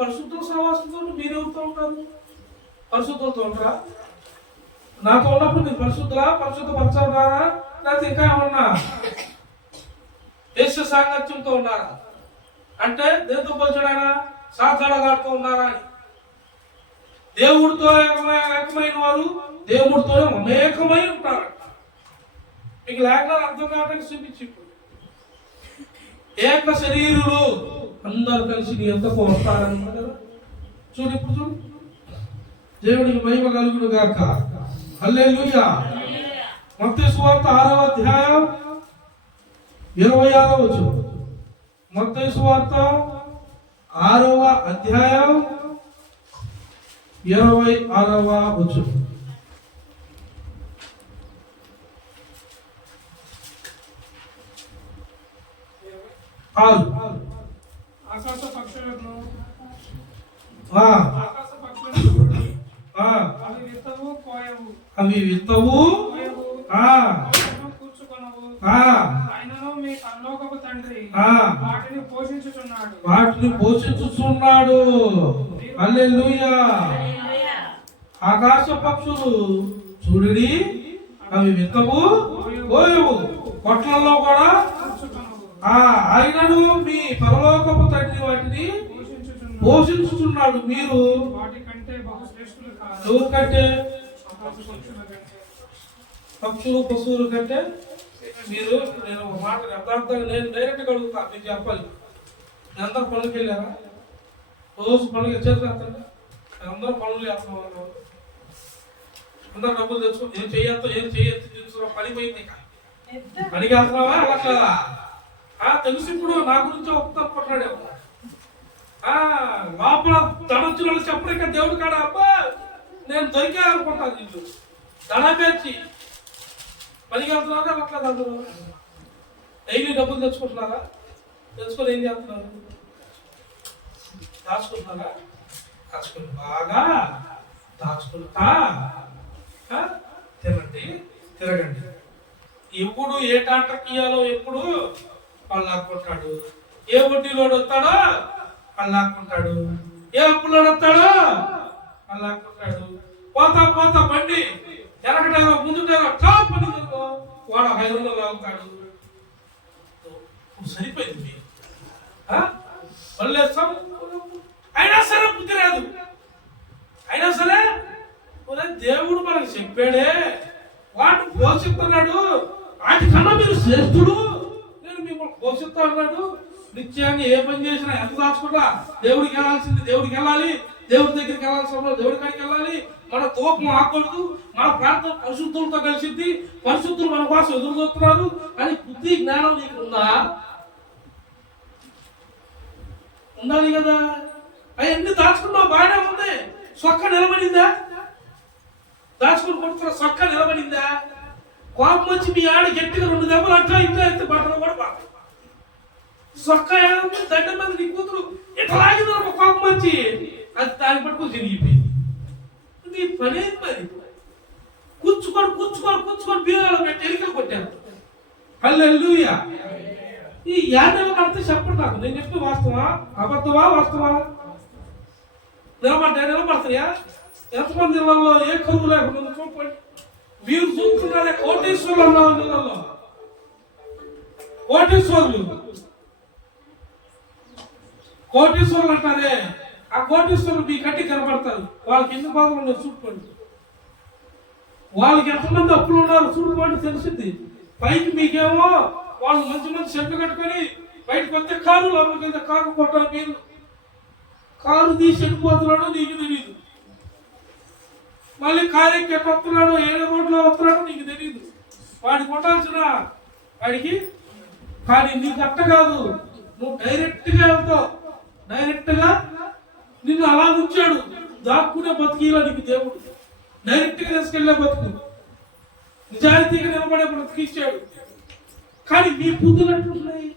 పరిశుద్ధుల సమాసంతో మీరెవరితో ఉంటారు? పరిశుద్ధులతో ఉంటారా? నాతో ఉన్నప్పుడు మీరు పరిశుద్ధులా, పరిశుద్ధ పరచారా, లేకపోతే ఇంకా ఏమన్నా వేశ్య సాంగత్యంతో ఉన్నారా అంటే దేంతో పోల్చాడు ఆయన? సాతానగాడితో ఉన్నారా అని. దేవుడితో ఏకమైన వారు దేవుడితో అనేకమై ఉంటారట. మీకు లేఖనాలు అర్థం కావడానికి చూపించి ఏక శరీరులు అందరు కలిసి నీ ఎంతకు వస్తారని కదా. చూడు ఇప్పుడు చూడు, దేవుడికి మహిమ కలుగును గాక. హల్లెలూయా. మత్తయి సువార్త 6వ అధ్యాయం 26వ వచనం. మత్తయి సువార్త 6వ అధ్యాయం 26వ వచనం. ఆకాశ పక్షులను అవి విత్తవు కోయవు, అవి విత్తవు కూర్చుకొనవు, ఆయనను మీ పరలోకపు తండ్రి వాటిని పోషించుచున్నాడు. హల్లెలూయా. ఆకాశ పక్షులు చూడండి, అవి విత్తవు కోయవు, కొట్లలో కూడా ఆయనను మీ పరలోకపు తండ్రి వాటిని పోషించుచున్నాడు. మీరు ఎవరికంటే? పక్షులు పశువుల కంటే మీరు. నేను ఒక మాట యథార్థంగా నేను డైరెక్ట్గా అడుగుతా, మీకు చెప్పాలి. అందరూ పనులకి వెళ్ళారా? రోజు పనులు చేస్తారండి. అందరూ పనులు చేస్తున్నాం. అందరూ డబ్బులు తెచ్చుకో. ఏం చేయొచ్చు పని పోయింది. పనికి వెళ్తున్నావా? అలా తెలుసు. ఇప్పుడు నా గురించి ఒక్క పట్లాడావు. లోపల తడొచ్చిన వాళ్ళు చెప్పలేక దేవుడు కాడ అబ్బా నేను దొరికా అనుకుంటాను. ఇల్లు దడ పేర్చి పనికి వెళ్తున్నారా? అట్లా అందరూ డైలీ డబ్బులు తెచ్చుకుంటున్నారా? తెచ్చుకొని ఏం చేస్తున్నారు? దాచుకుంటున్నారా? దాచుకుని బాగా దాచుకుంటా తిరగండి. ఎప్పుడు ఏ టాటర్కి ఇయ్యాలో ఎప్పుడు వాళ్ళు లాక్కుంటాడు. ఏ వడ్డీలోడు వస్తాడో వాళ్ళు లాక్కుంటాడు. ఏ అప్పులోడు వస్తాడో వాళ్ళు లాక్కుంటాడు. పోతా బండి వెనకటైనా ముందుటైనా టాప్ అని వాడు 500 లాగుతాడు. సరిపోయింది. వల్లేస్తాం. అయినా సరే బుద్ధి రాదు. అయినా సరే దేవుడు మనకు చెప్పాడే, వాడు పోషిస్తున్నాడు. వాటికన్నా మీరు శ్రేష్ఠుడు, నేను మిమ్మల్ని పోషిస్తా అన్నాడు. నిత్యాన్ని ఏ పని చేసినా ఎంత దాచుకుంటా దేవుడికి వెళ్ళాల్సింది దేవుడికి వెళ్ళాలి. దేవుడి దగ్గరికి వెళ్ళాల్సిన దేవుడి కాడికి వెళ్ళాలి. మన తోపం ఆకూడదు. మన ప్రాంతం పరిశుద్ధులతో కలిసింది. పరిశుద్ధులు మన కోసం ఎదురు చూస్తున్నారు. కానీ బుద్ధి జ్ఞానం నీకు ఉండాలి కదా. అవన్నీ దాచుకున్నావు, బాగానే ఉంది. సొక్క నిలబడిందా? దాచుకుని కొడుతున్న సొక్క నిలబడిందా? కోపం వచ్చి మీ ఆడ గట్టిగా 2 దెబ్బలు అట్లా ఇట్లా అయితే బట్టలు కూడా బాగా సొక్క దండ మీద నీ కూతురు ఇట్లా లాగింది ఒక కోపం వచ్చి అది దాన్ని పట్టుకొని చిరిగిపోయింది. నీ పని మరి కూర్చుకొని బీరాలో పెట్టి ఎలికలు కొట్టారు. హల్లెలూయా. ఈ యాదవ అర్థం చెప్పండి నాకు. నేను చెప్పి వాస్తవా అబద్ధమా? వాస్తవా? నిలబడతాయా? ఎంతమంది ఇళ్లలో ఏ కరువు లేకుండా చూపండి. మీరు చూస్తున్నారే కోటీశ్వరులు అన్నారు నీళ్ళలో. కోటీశ్వరులు అంటారే, ఆ కోటీశ్వరులు మీ కంటికి కనబడతారు. వాళ్ళకి ఎన్ని బాధలు ఉన్నాయో చూడండి. వాళ్ళకి ఎంతమంది అప్పులు ఉన్నారు చూడండి, తెలిసింది. పైకి మీకేమో వాళ్ళు మంచి చెట్టు కట్టుకొని బయటకు వస్తే కారు కారు కొట్టాలి. మీరు కారు తీసి వెళ్ళిపోతున్నాడు, నీకు తెలియదు. మళ్ళీ కారు ఎక్కి వస్తున్నాడు, 7 రోడ్లో వస్తున్నాడు, నీకు తెలియదు. వాడికి కొట్టాల్సిన వాడికి. కానీ నీకు అట్ట కాదు. నువ్వు డైరెక్ట్గా వెళ్తావు. డైరెక్ట్గా నిన్ను అలా ఉంచాడు. దాక్కునే బతికిలా నీకు దేవుడు డైరెక్ట్గా తీసుకెళ్లే బతుకు. నిజాయితీగా నిలబడే బ్రతికిచ్చాడు. కానీ మీ బుద్ధులు అంటున్నాయి.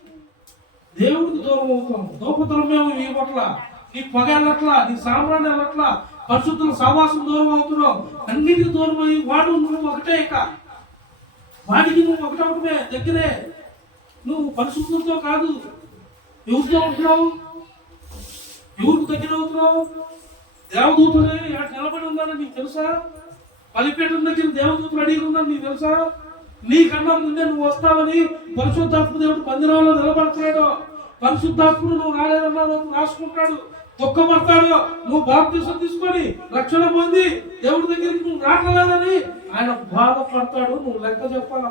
దేవుడికి దూరం అవుతాం. దోపతలం మేము నీ పట్ల, నీ పగ వెళ్ళట్లా, నీ సామ్రాన్ని వెళ్ళట్లా, పరిశుద్ధుల సహవాసం దూరం అవుతున్నావు. అన్నిటికి దూరం అయ్యి వాడు నువ్వు ఒకటే. ఇక వాడికి నువ్వు ఒకటే దగ్గరే. నువ్వు పరిశుద్ధులతో కాదు, ఎవరితో ఉంటున్నావు? ఎవరికి దగ్గర అవుతున్నావు? దేవదూతలే నిలబడి ఉందని నీకు తెలుసా? బలిపీఠం దగ్గర దేవదూతలు అడిగి ఉందని నీకు తెలుసా? నీకన్నా ముందే నువ్వు వస్తావని పరిశుద్ధాత్మ దేవుడు మందిరంలో నిలబడతాడు. పరిశుద్ధాత్ముడు నువ్వు రాలేదన్నా రాసుకుంటాడు, దుఃఖపడతాడు. నువ్వు బాప్తిసం తీసుకొని రక్షణ పొంది దేవుడి దగ్గరికి నువ్వు రావట్లేదని ఆయన బాధపడతాడు. నువ్వు లెక్క చెప్పాలి.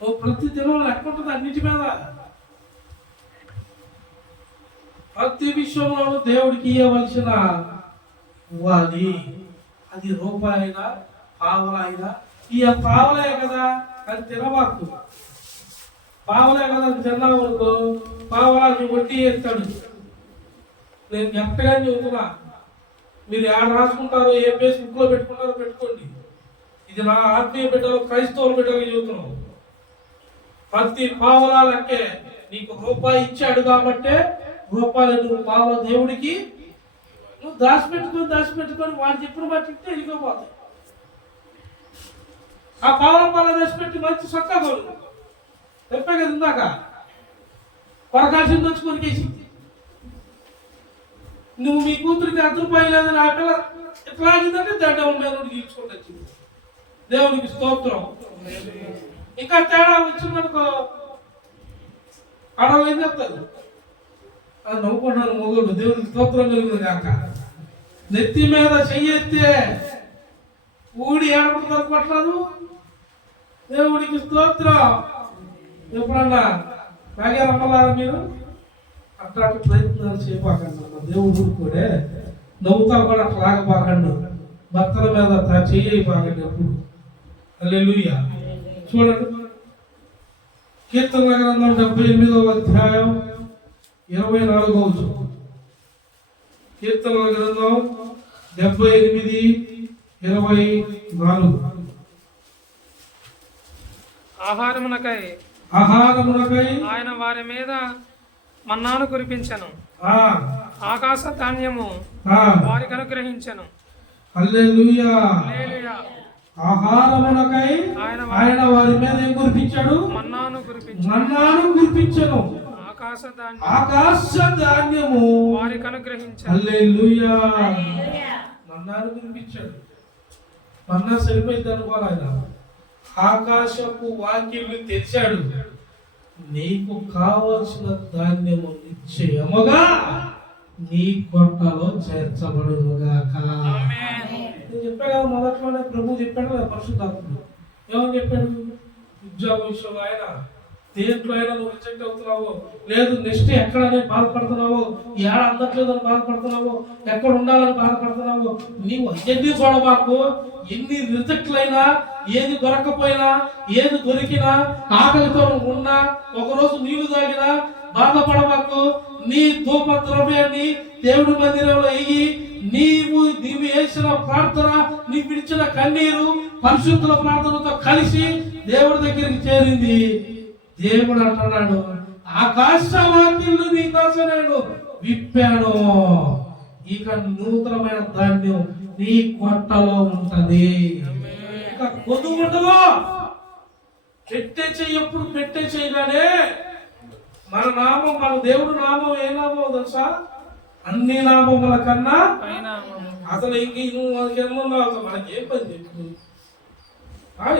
నువ్వు ప్రతి దినం లెక్క ఉంటుంది అన్నిటి మీద. ప్రతి విషయంలోనూ దేవుడికి ఇవ్వవలసిన ఇవ్వాలి. అది రూపాయి అయినా పావలా అయినా. ఇక పావలే కదా అది తినబాకు. పావలే కదా అది తిన్నావు అనుకో, పావలాకి వడ్డీ వేస్తాడు. నేను ఎంతగా చెబుతున్నా, మీరు ఏడ రాసుకుంటారో ఏ ఫేస్బుక్ లో పెట్టుకుంటారో పెట్టుకోండి. ఇది నా ఆత్మీయ బిడ్డలు, క్రైస్తవుల బిడ్డలు చెబుతున్నావు. ప్రతి పావలా లెక్కే. నీకు రూపాయి ఇచ్చాడు కాబట్టే రూపాయలు నువ్వు పావల దేవుడికి నువ్వు దాచిపెట్టుకొని వాడు చెప్పిన బట్టి వెళ్ళిపోతాయి. ఆ పావల దాచిపెట్టి మంచి సొక్కా కొడు చెప్పే కదా ఇందాక కొరకాల్సింది వచ్చి కొరికేసి. నువ్వు మీ కూతురికి ₹1 లేదని ఆ పిల్ల ఎట్లాగిందంటే దండం మీద గీల్చుకుంటూ వచ్చింది. దేవునికి స్తోత్రం. ఇంకా తేడా వచ్చిందనుకో అడవులు ఏం చెప్తారు, అది నవ్వుకుంటాను మొగుడు. దేవునికి స్తోత్రం కలుగుతుంది కాక. నెత్తి మీద చెయ్యెత్తే ఊడి ఏడవడం దొరకట్లేదు. దేవుడికి స్తోత్రం. ఎప్పుడన్నా తాగే రమ్మలారా మీరు? అట్లాంటి ప్రయత్నాలు చేయబాకండి. దేవుడు కూడా నవ్వుతా కూడా అట్లా లాగబాకండి. భర్తల మీద చేయబాకండి ఎప్పుడు. హల్లెలూయా. చూడండి, కీర్తనల గ్రంథం 78వ అధ్యాయం 24వ వచనం. కీర్తనల గ్రంథం 78:24. ఆహారమునకై ఆయన వారి మీద మన్నాను కురిపించను, ఆకాశ ధాన్యము వారికి అనుగ్రహించను. హల్లెలూయా. ఆహారమునకై ఆయన వారి మీద ఏం కురిపించాడు? మన్నాను కురిపించను. ఆకాశ ధాన్యము వారికి అనుగ్రహించాడు. హల్లెలూయా. మన్నాను కురిపించాడు. మన్నా సరిపోయింది అనుకోవాలి. ఆయన ఆకాశపు వాకిళ్ళు తెరిచాడు. నీకు కావలసిన ధాన్యము నిశ్చయముగా నీ కొట్టలో చేర్చబడునుగాక. నేను చెప్పాను కదా మొదట్లోనే, ప్రభు చెప్పాడు కదా పరిశుద్ధాత్ముడు. ఏమని చెప్పాడు? ఉద్యోగ విషయంలో ఆయన దేంట్లో అయినా నువ్వు రిజెక్ట్ అవుతున్నావు, లేదు నెక్స్ట్ ఎక్కడనే బాధపడుతున్నావు, ఏడ అందట్లేదని బాధపడుతున్నావు, ఎక్కడ ఉండాలని బాధపడుతున్నావు, నీవు ఎన్ని చూడబాకు. ఎన్ని రిజెక్ట్లైనా, ఏది దొరకపోయినా, ఏది దొరికినా, ఆకలితో ఉన్నా, ఒకరోజు నీళ్లు తాగినా బాధపడబాకు. నీ ధూప ద్రవ్యాన్ని దేవుడి మందిరంలో వెయ్యి. నీవు వేసిన ప్రార్థన, నీ విడిచిన కన్నీరు పరిశుద్ధుల ప్రార్థనతో కలిసి దేవుడి దగ్గరికి చేరింది. దేవుడు అంటున్నాడు, ఆకాశ వాకిళ్ళు నీకోసం నేను విప్పాను. ఇక నూతనమైన ధాన్యం నీ కొట్టలో ఉంటది. ఇక కొద్దు ఉండదు. పెట్టే చెయ్యి ఎప్పుడు పెట్టే చేయగానే మన నామం, మన దేవుడు నామం ఏ నామం తెలుసా? అన్ని నామముల కన్నా అసలు ఇంక నువ్వు ఎన్నున్నావు, మనకేం పని చెప్పు.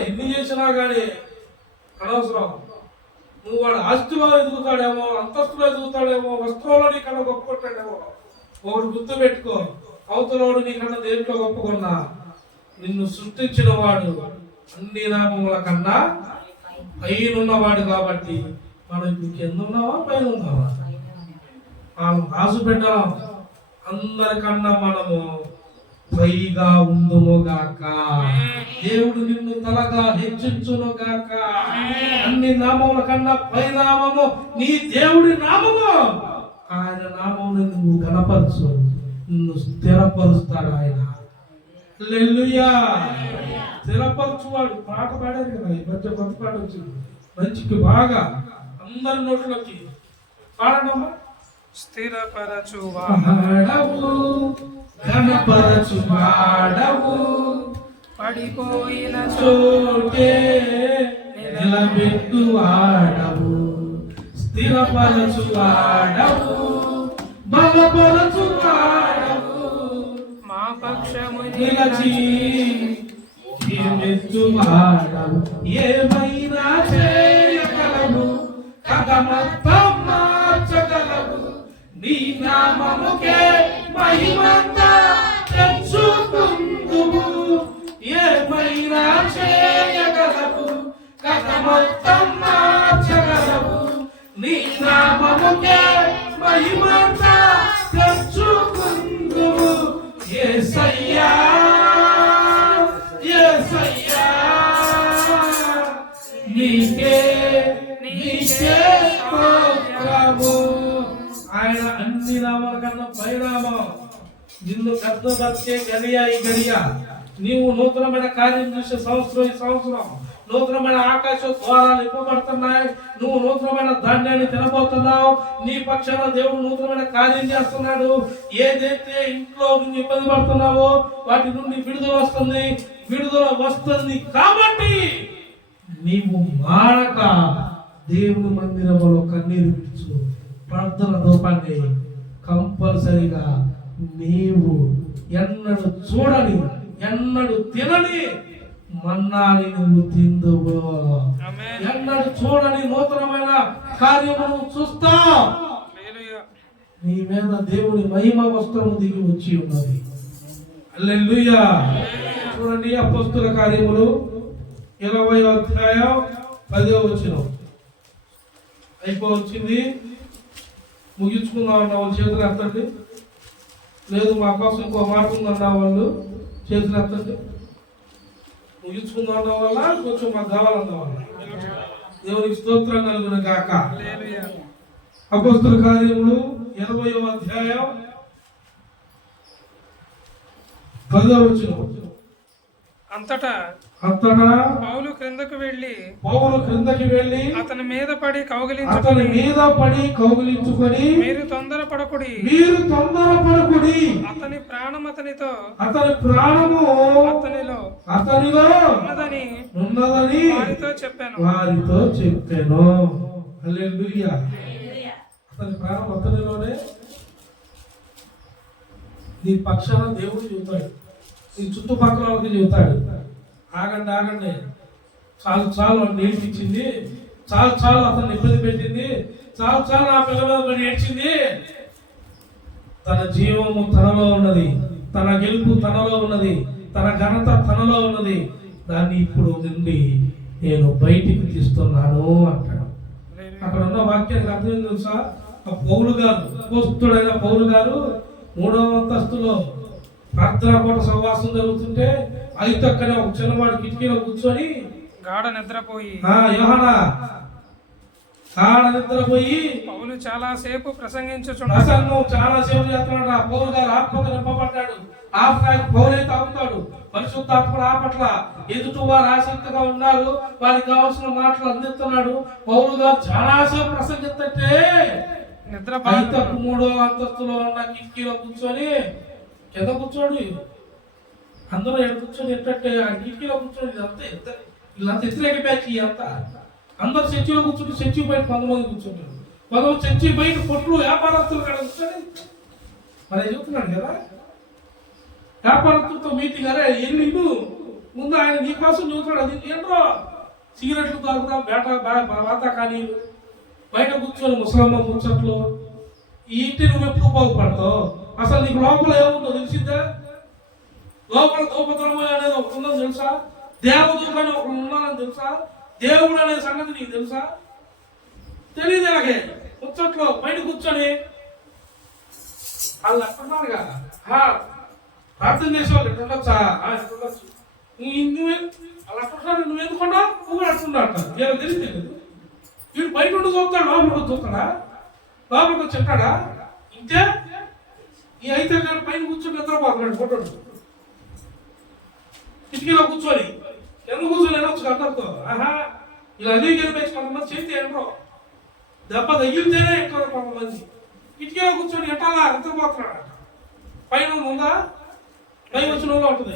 ఎన్ని చేసినా కానీ అనవసరం. నువ్వు వాడు ఆస్తిలో ఎదుగుతాడేమో, అంతస్తులో ఎదుగుతాడేమో, వస్త్రంలో నీకన్నా గొప్పకొట్టాడేమో, ఒకటి గుర్తు పెట్టుకో. అవతలోడు నీకన్నా దేంట్లో గొప్పకున్నా, నిన్ను సృష్టించిన వాడు అన్ని నామముల కన్నా పైనున్నవాడు. కాబట్టి మనం ఇప్పుడు కింద ఉన్నావా పైన ఉన్నావా? మనం రాజు పెట్టాం. అందరికన్నా మనము పైగా ఉందుముగాక. దేవుడు నిన్ను తలగా హెచ్చించునుగాక. అన్ని నామముల కన్నా పై నామము నీ దేవుడి నామము. ఆయన నామమును నువ్వు గణపరచు, నిన్ను స్థిరపరుస్తాడు ఆయన. హల్లెలూయా. స్థిరపరచువాడు. పాట పాడారు కదా, ఈ మధ్య కొత్త పాట వచ్చింది మంచికి బాగా అందరి నోట్లోకి. పాడమ్మా. స్థిరపరచువాడవు, ఘనపరచువాడవు, పడిపోయిన చోటే నిలబెట్టువాడవు, స్థిరపరచువాడవు, బలపరచువాడవు, మా పక్షము నిలచి మెచ్చువాడవు ఏమైనా చేయగలవు కథమొత్తం మార్చగలవు నీ నామముకే మహిమంతా తెచ్చుకుందువు ఏమైనా చేయగలవు కథమొత్తం మార్చగలవు నీ నామముకే మహిమంతా తెచ్చుకుందువు యేసయ్యా యేసయ్యా నీకే స్తోత్రము ఆయన అన్ని నామాల కన్నా పైనామం నిన్ను కర్తవచ్చే గడియ ఈ గడియ నీవు నూతనమైన కార్యం చేసే సంవత్సరం ఈ సంవత్సరం నూతనమైన ఆకాశ ద్వారాలు ఇవ్వబడుతున్నాయి నువ్వు నూతనమైన ధాన్యాన్ని తినబోతున్నావు నీ పక్షాన దేవుడు నూతనమైన కార్యం చేస్తున్నాడు ఏదైతే ఇంట్లో నువ్వు ఇబ్బంది పడుతున్నావో వాటి నుండి విడుదల వస్తుంది కాబట్టి నీవు మారక దేవుని మందిరంలో కన్నీరు విడుచు ప్రార్థన రూపాన్ని కంపల్సరిగా నీవు ఎన్నడు చూడని ఎన్నడు తినని మన్నాని నువ్వు తిందువు ఎన్నడు చూడని నూతనమైన కార్యమును చూస్తావు నీ మీద దేవుని మహిమ వస్త్రము దిగి వచ్చి ఉన్నది హల్లెలూయా చూడండి అపొస్తలుల కార్యములు 20వ అధ్యాయం 10వ వచనం అయిపోవచ్చింది ముగించుకుందాం అన్న వాళ్ళు చేతులు ఎత్తండి లేదు మా కోసం ఇంకో మాట ఉందన్న వాళ్ళు చేతులు ఎత్తండి ముగించుకుందాం అన్న వల్ల కొంచెం మాకు కావాలన్న వాళ్ళ దేవునికి స్తోత్రం కలుగును గాక అపొస్తలుల కార్యములు 20వ అధ్యాయం 10వ వచనం అంతటా పౌలు క్రిందకి వెళ్ళి అతని మీద పడి కౌగిలించుకొని మీరు తొందరపడకుడి అతని ప్రాణము అతనిలో ఉన్నదని వారితో చెప్పాను హల్లెలూయా అతని ప్రాణం అతనిలోనే నీ పక్షాన దేవుడు చెబుతాడు నీ చుట్టుపక్కల వాళ్ళకి చెబుతాడు ఆగండి చాలు అని నేర్పించింది చాలు అతన్ని ఇబ్బంది పెట్టింది చాలు ఆ పిల్ల మీద పడి ఏడ్చింది తన జీవము తనలో ఉన్నది తన గెలుపు తనలో ఉన్నది తన ఘనత తనలో ఉన్నది దాన్ని ఇప్పుడు నుండి నేను బయటికి తీస్తున్నాను అంటాడు అక్కడ ఉన్న వాక్యానికి అర్థం తెలుసా ఆ పౌలు గారు అపోస్తలుడైన పౌలు గారు 3వ అంతస్తులో ప్రార్థనా కోట సహవాసం జరుగుతుంటే ఐతక్కనే ఒక చిన్నవాడు కిటికీలో కూర్చొని గాఢ నిద్రపోయి పౌలు చాలా సేపు ప్రసంగం చాలా సేపు చేస్తున్నాడు ఆ పౌలు గారు ఆత్మతో నింపబడ్డాడు పౌలైతే అవుతాడు పరిశుద్ధాత్మ పట్ల ఎదుటి వారు ఆసక్తిగా ఉన్నారు వారికి కావాల్సిన మాటలు అందిస్తున్నాడు పౌలు గారు చాలా సేపు ప్రసంగిస్తుంటే నిద్ర 3వ అంతస్తులో ఉన్న కిటికీలో కూర్చొని కింద కూర్చోడు అందరూ ఎక్కడ కూర్చొని ఎట్టంటే ఆ కిటికీలో కూర్చొని వీళ్ళంతా వ్యతిరేక బ్యాచ్ అంతా అందరు చర్చిలో కూర్చుంటే చర్చి బయట 10 మంది కూర్చుంటారు 10 చర్చి బయట పొట్లు వ్యాపారస్తులు ఇక్కడ కూర్చొని మరి చెప్తున్నాడు కదా వ్యాపారస్తులతో మీటింగ్ అరే ఎల్లు ముందు ఆయన నీకోసం చూస్తున్నాడు అది ఏంటో సిగరెట్లు తాగుతాం బాత కానీ బయట కూర్చొని ముసలమ్మ ముచ్చట్లు ఈ ఇంటి నువ్వు ఎప్పుడు బాగుపడతావు అసలు నీకు లోపల ఏముందో తెలిసిందా లోపల దోపద్రవం అనేది ఒకటి ఉందని తెలుసా దేవదూత అని ఒకటి ఉన్నానని తెలుసా దేవుడు అనే సంగతి నీకు తెలుసా తెలియదు అలాగే ముచ్చట్లో బయట కూర్చొని వాళ్ళు అంటున్నారుగా ప్రార్థన చేసేవాళ్ళు ఎట్లా ఉండొచ్చా ఉండొచ్చు నువ్వే అలా అంటున్నారు నువ్వు ఎందుకున్నావు నువ్వు అంటున్నాడు ఏదో తెలియదు వీడు బయట ఉండి చూస్తాడు లోపలికి చూస్తాడా లోపలికి చెప్తాడా ఇంతే ఈ అయితే పైన కూర్చొని నిద్రపోతున్నాడు ఫోటో కిటికీలో కూర్చొని ఎందుకు కూర్చొని వెళ్ళొచ్చు అందరితో ఇలా అన్ని గెలిపేసి కొంతమంది చేతి ఎంట్రో దెబ్బ తగిలితేనే ఎంటారు కొంతమంది కిటికీలో కూర్చొని ఎట్టాలా నిద్రపోతున్నాడు పైన ఉందా పై వచ్చిన ఉంటుంది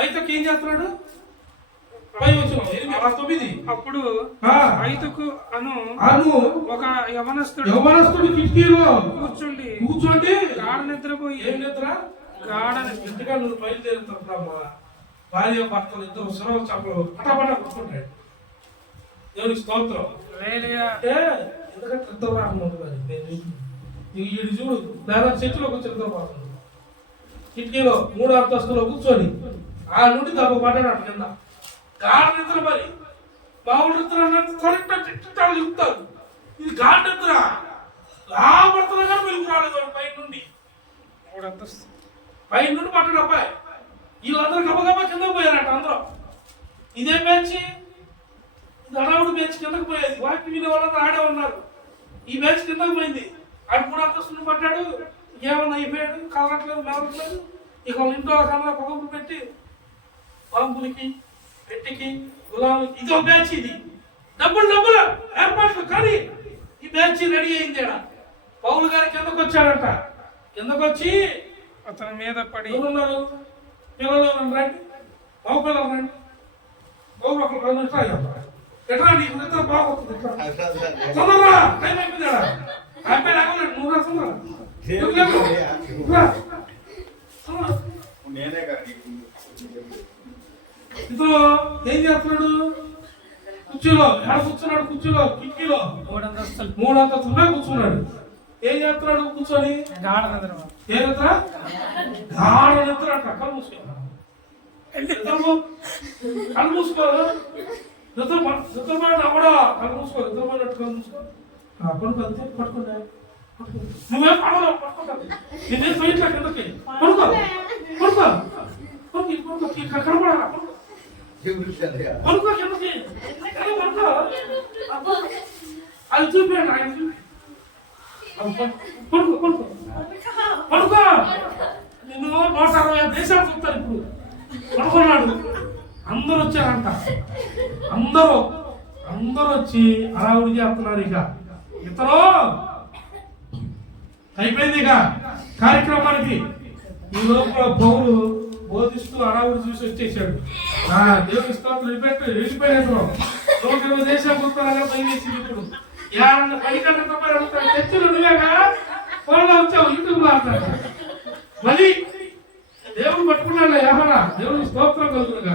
అయితే ఏం చేస్తున్నాడు పై వచ్చిన 9 అప్పుడు ఐతుకు అను ఒక యవనస్తుడు కిటికీలో కూర్చోండి గాఢ నిద్రపోయి ఏం నిద్ర గాఢ నిద్రగా నువ్వు బయలుదేరుతున్నావా భార్య భర్తలు ఇద్దరు సురవ చేపలు పటపట కూర్చుంటాడు. దేవునికి స్తోత్రం. హల్లెలూయా. అంటే ఎందుకంటే ఇద్దరు రాకుండా ఉంటుంది. ఈడు చూడు లేదా చెట్టులోకి వచ్చి ఇద్దరు పోతుంది. కిటికీలో 3 అంతస్తులో కూర్చొని ఆ నుండి దెబ్బ పడ్డాడు కింద. గాఢ నిద్ర మరి బావుడు నిద్ర చెప్తారు. ఇది గాఢ నిద్ర రాబడుతున్నా కానీ వెలుగు రాలేదు పై నుండి. 3 అంతస్తు పై నుండి పట్టాడు అబ్బాయి. వీళ్ళందరూ గబగబా కిందకు పోయారట అందరూ. ఇదే బ్యాచ్ ఇది అడావుడు బ్యాచ్ కిందకు పోయేది. వాకి వినే వాళ్ళందరూ ఆడే ఉన్నారు. ఈ బ్యాచ్ కిందకు పోయింది. ఆడు 3 అంతస్తుని పడ్డాడు. ఏమన్నా అయిపోయాడు. కలరట్లేదు లేవట్లేదు. ఇక వాళ్ళ ఇంట్లో కన్నా పొగలు పెట్టి బాంబులకి పెట్టికి గులాములకి ఇదో బ్యాచ్. ఇది డబ్బులు ఏర్పాట్లు. కానీ ఈ బ్యాచ్ రెడీ అయింది. పౌలు గారి కిందకు వచ్చాడంట. కిందకు వచ్చి అతని మీద పడి ఎవరున్నారు పిల్లలు రండి బాబు పిల్లలు రండి బాబు ఒక 2 నిమిషాలు ఎట్లా నీకు నిద్ర బాగుంటుంది. తొందరరా టైం అయిపోయిందా అయిపోయి లేకపోతే నువ్వు రాసుకున్నా ఇతను ఏం చేస్తున్నాడు? కుర్చీలో ఎక్కడ కూర్చున్నాడు? కుర్చీలో కిటికీలో 3 అంతస్తులు 3 అంతస్తుల్లో కూర్చున్నాడు. ఏం చేస్తున్నాడు కూర్చొని? గాఢ నిద్ర. ఏ నిద్ర? గాఢ నిద్ర అంట. కళ్ళు మూసుకో కళ్ళు మూసుకో నిద్రపోయాడు అవ్వడా. కళ్ళు మూసుకో నిద్రపోయినట్టు కళ్ళు మూసుకో. పడుకో అంతే పడుకుంటా. నువ్వేం పడవలో పడుకుంటావు. నేనేం పోయిట్లా కిందకి పడుకో పడుకో పడుకో కనపడాలా పడుకో కిందకి పడుకో. అది చూపాడు ఆయన చూపి పడుకో పడుకో పడుకో. నిన్ను 160 దేశాలు చూస్తారు ఇప్పుడు. పడుకున్నాడు. అందరూ వచ్చారంట. అందరూ వచ్చి అరావుడి చేస్తున్నారు. ఇక ఇతను అయిపోయింది ఇక కార్యక్రమానికి. ఈ లోపల పౌలు బోధిస్తూ అరావుడి చూసి వచ్చేసాడు. దేవుని స్తోత్రం వెళ్ళిపోయినట్టు 120 దేశాలు చూస్తారా పైవేసి ఇప్పుడు చర్చలు నువ్వేగా ఫోన్లో వచ్చావు యూట్యూబ్ లో అంటారు. మళ్ళీ దేవుడు పట్టుకున్నాడు. ఏమన్నా దేవుని స్తోత్రం కలుగుతుంది.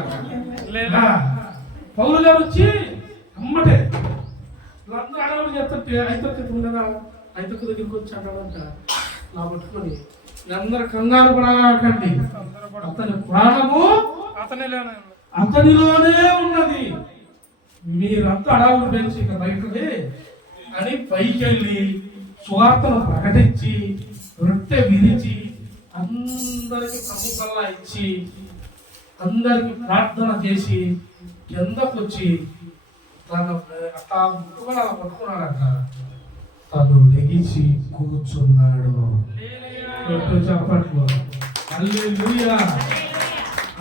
పౌలు గారు వచ్చి అమ్మటే అందరూ అడవులు చెప్తుంటే ఐతొక్క దగ్గరికి వచ్చి అడవంట నా పట్టుకొని అందరు కంగారు పడకండి. అతని ప్రాణము అతనిలోనే ఉన్నది. మీరంతా అడవులు పెంచి ఇక బయటది అని పైకి వెళ్ళి స్వార్థను ప్రకటించి రొట్టె విరిచి అందరికి ప్రభుత్వంలా ఇచ్చి అందరికి ప్రార్థన చేసి కిందకు వచ్చి తను అట్లా ముట్టుకొని అలా పట్టుకున్నాడట. తను లెగిసి కూర్చున్నాడు. చెప్పట్లు హల్లెలూయా.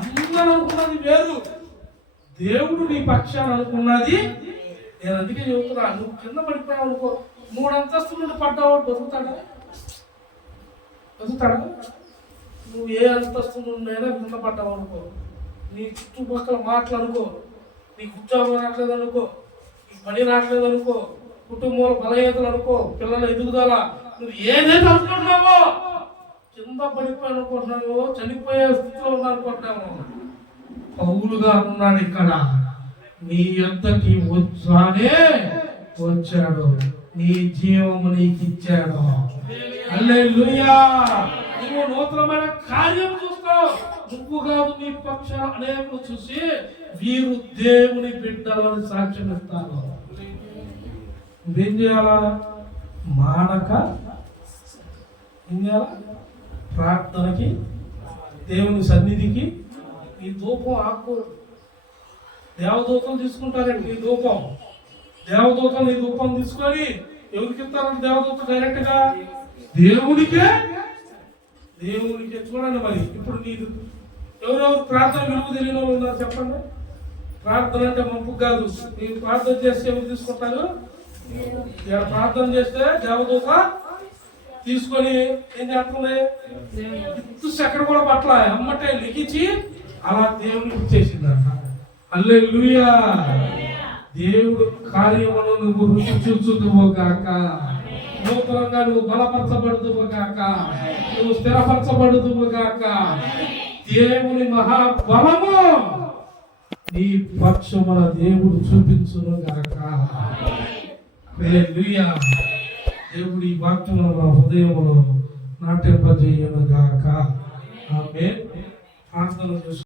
అందరూ అనుకున్నది వేరు. దేవుడు నీ పక్షాన్ని అనుకున్నది. నేను అందుకే చెబుతున్నా, నువ్వు కింద పడిపోయావు అనుకో, 3 అంతస్తుల నుండి పడ్డావు బతుకుతాడా? నువ్వు ఏ అంతస్తు నుండైనా కింద పడ్డావు అనుకో, నీ చుట్టుపక్కల మాటలు అనుకో, నీకు ఉద్యోగం రావట్లేదు అనుకో, నీకు పని రావట్లేదు అనుకో, కుటుంబంలో బలహీనతలు అనుకో, పిల్లల ఎదుగుదల, నువ్వు ఏదైతే అనుకుంటున్నావో కింద పడిపోయి అనుకుంటున్నావో, చనిపోయే స్థితిలో ఉన్నా అనుకుంటున్నావు. పౌలుగా ఉన్నాడు ఇక్కడ. నీ యొద్దకి వచ్చాడు, నీ జీవము నీకు ఇచ్చాడు. హల్లెలూయా. నువ్వు నూతనమైన కార్యం చూస్తావు. నువ్వు కాదు, నీ పక్షాన అనేకులు చూసి వీరు దేవుని బిడ్డలని సాక్ష్యం ఇస్తారు. నువ్వేం చేయాలా? మానక ఏం చేయాలా? ప్రార్థనకి, దేవుని సన్నిధికి. నీ ధూపం ఆకూడదు. దేవదూతలు తీసుకుంటారండి నీ ధూపం. దేవదూతలు నీ ధూపం తీసుకొని ఎవరికి ఇస్తారంటే దేవదూత డైరెక్ట్ గా దేవునికే. చూడండి మరి ఇప్పుడు నీకు ఎవరెవరు ప్రార్థన విలువ తెలియని వాళ్ళు ఉన్నారు చెప్పండి. ప్రార్థన అంటే మంపు కాదు. మీరు ప్రార్థన చేస్తే ఎవరు తీసుకుంటారు? ఇక్కడ ప్రార్థన చేస్తే దేవదూత తీసుకొని ఏం చేస్తుంది? చూసి ఎక్కడ కూడా పట్ల అమ్మటే లిఖించి అలా దేవునికి ఇచ్చేసిందంట. హల్లెలూయా. దేవుడు కార్యమును నువ్వు రుచి చూచుదువు గాక. నూతనంగా నువ్వు బలపరచబడుదువు గాక. నువ్వు స్థిరపరచబడుదువు గాక. దేవుని మహాబలము నీ పక్షమున దేవుడు చూపించును గాక. హల్లెలూయా. దేవుడి వాక్యమును మన హృదయములో నాటింపజేయును గాక. ఆమేన్. ప్రార్థన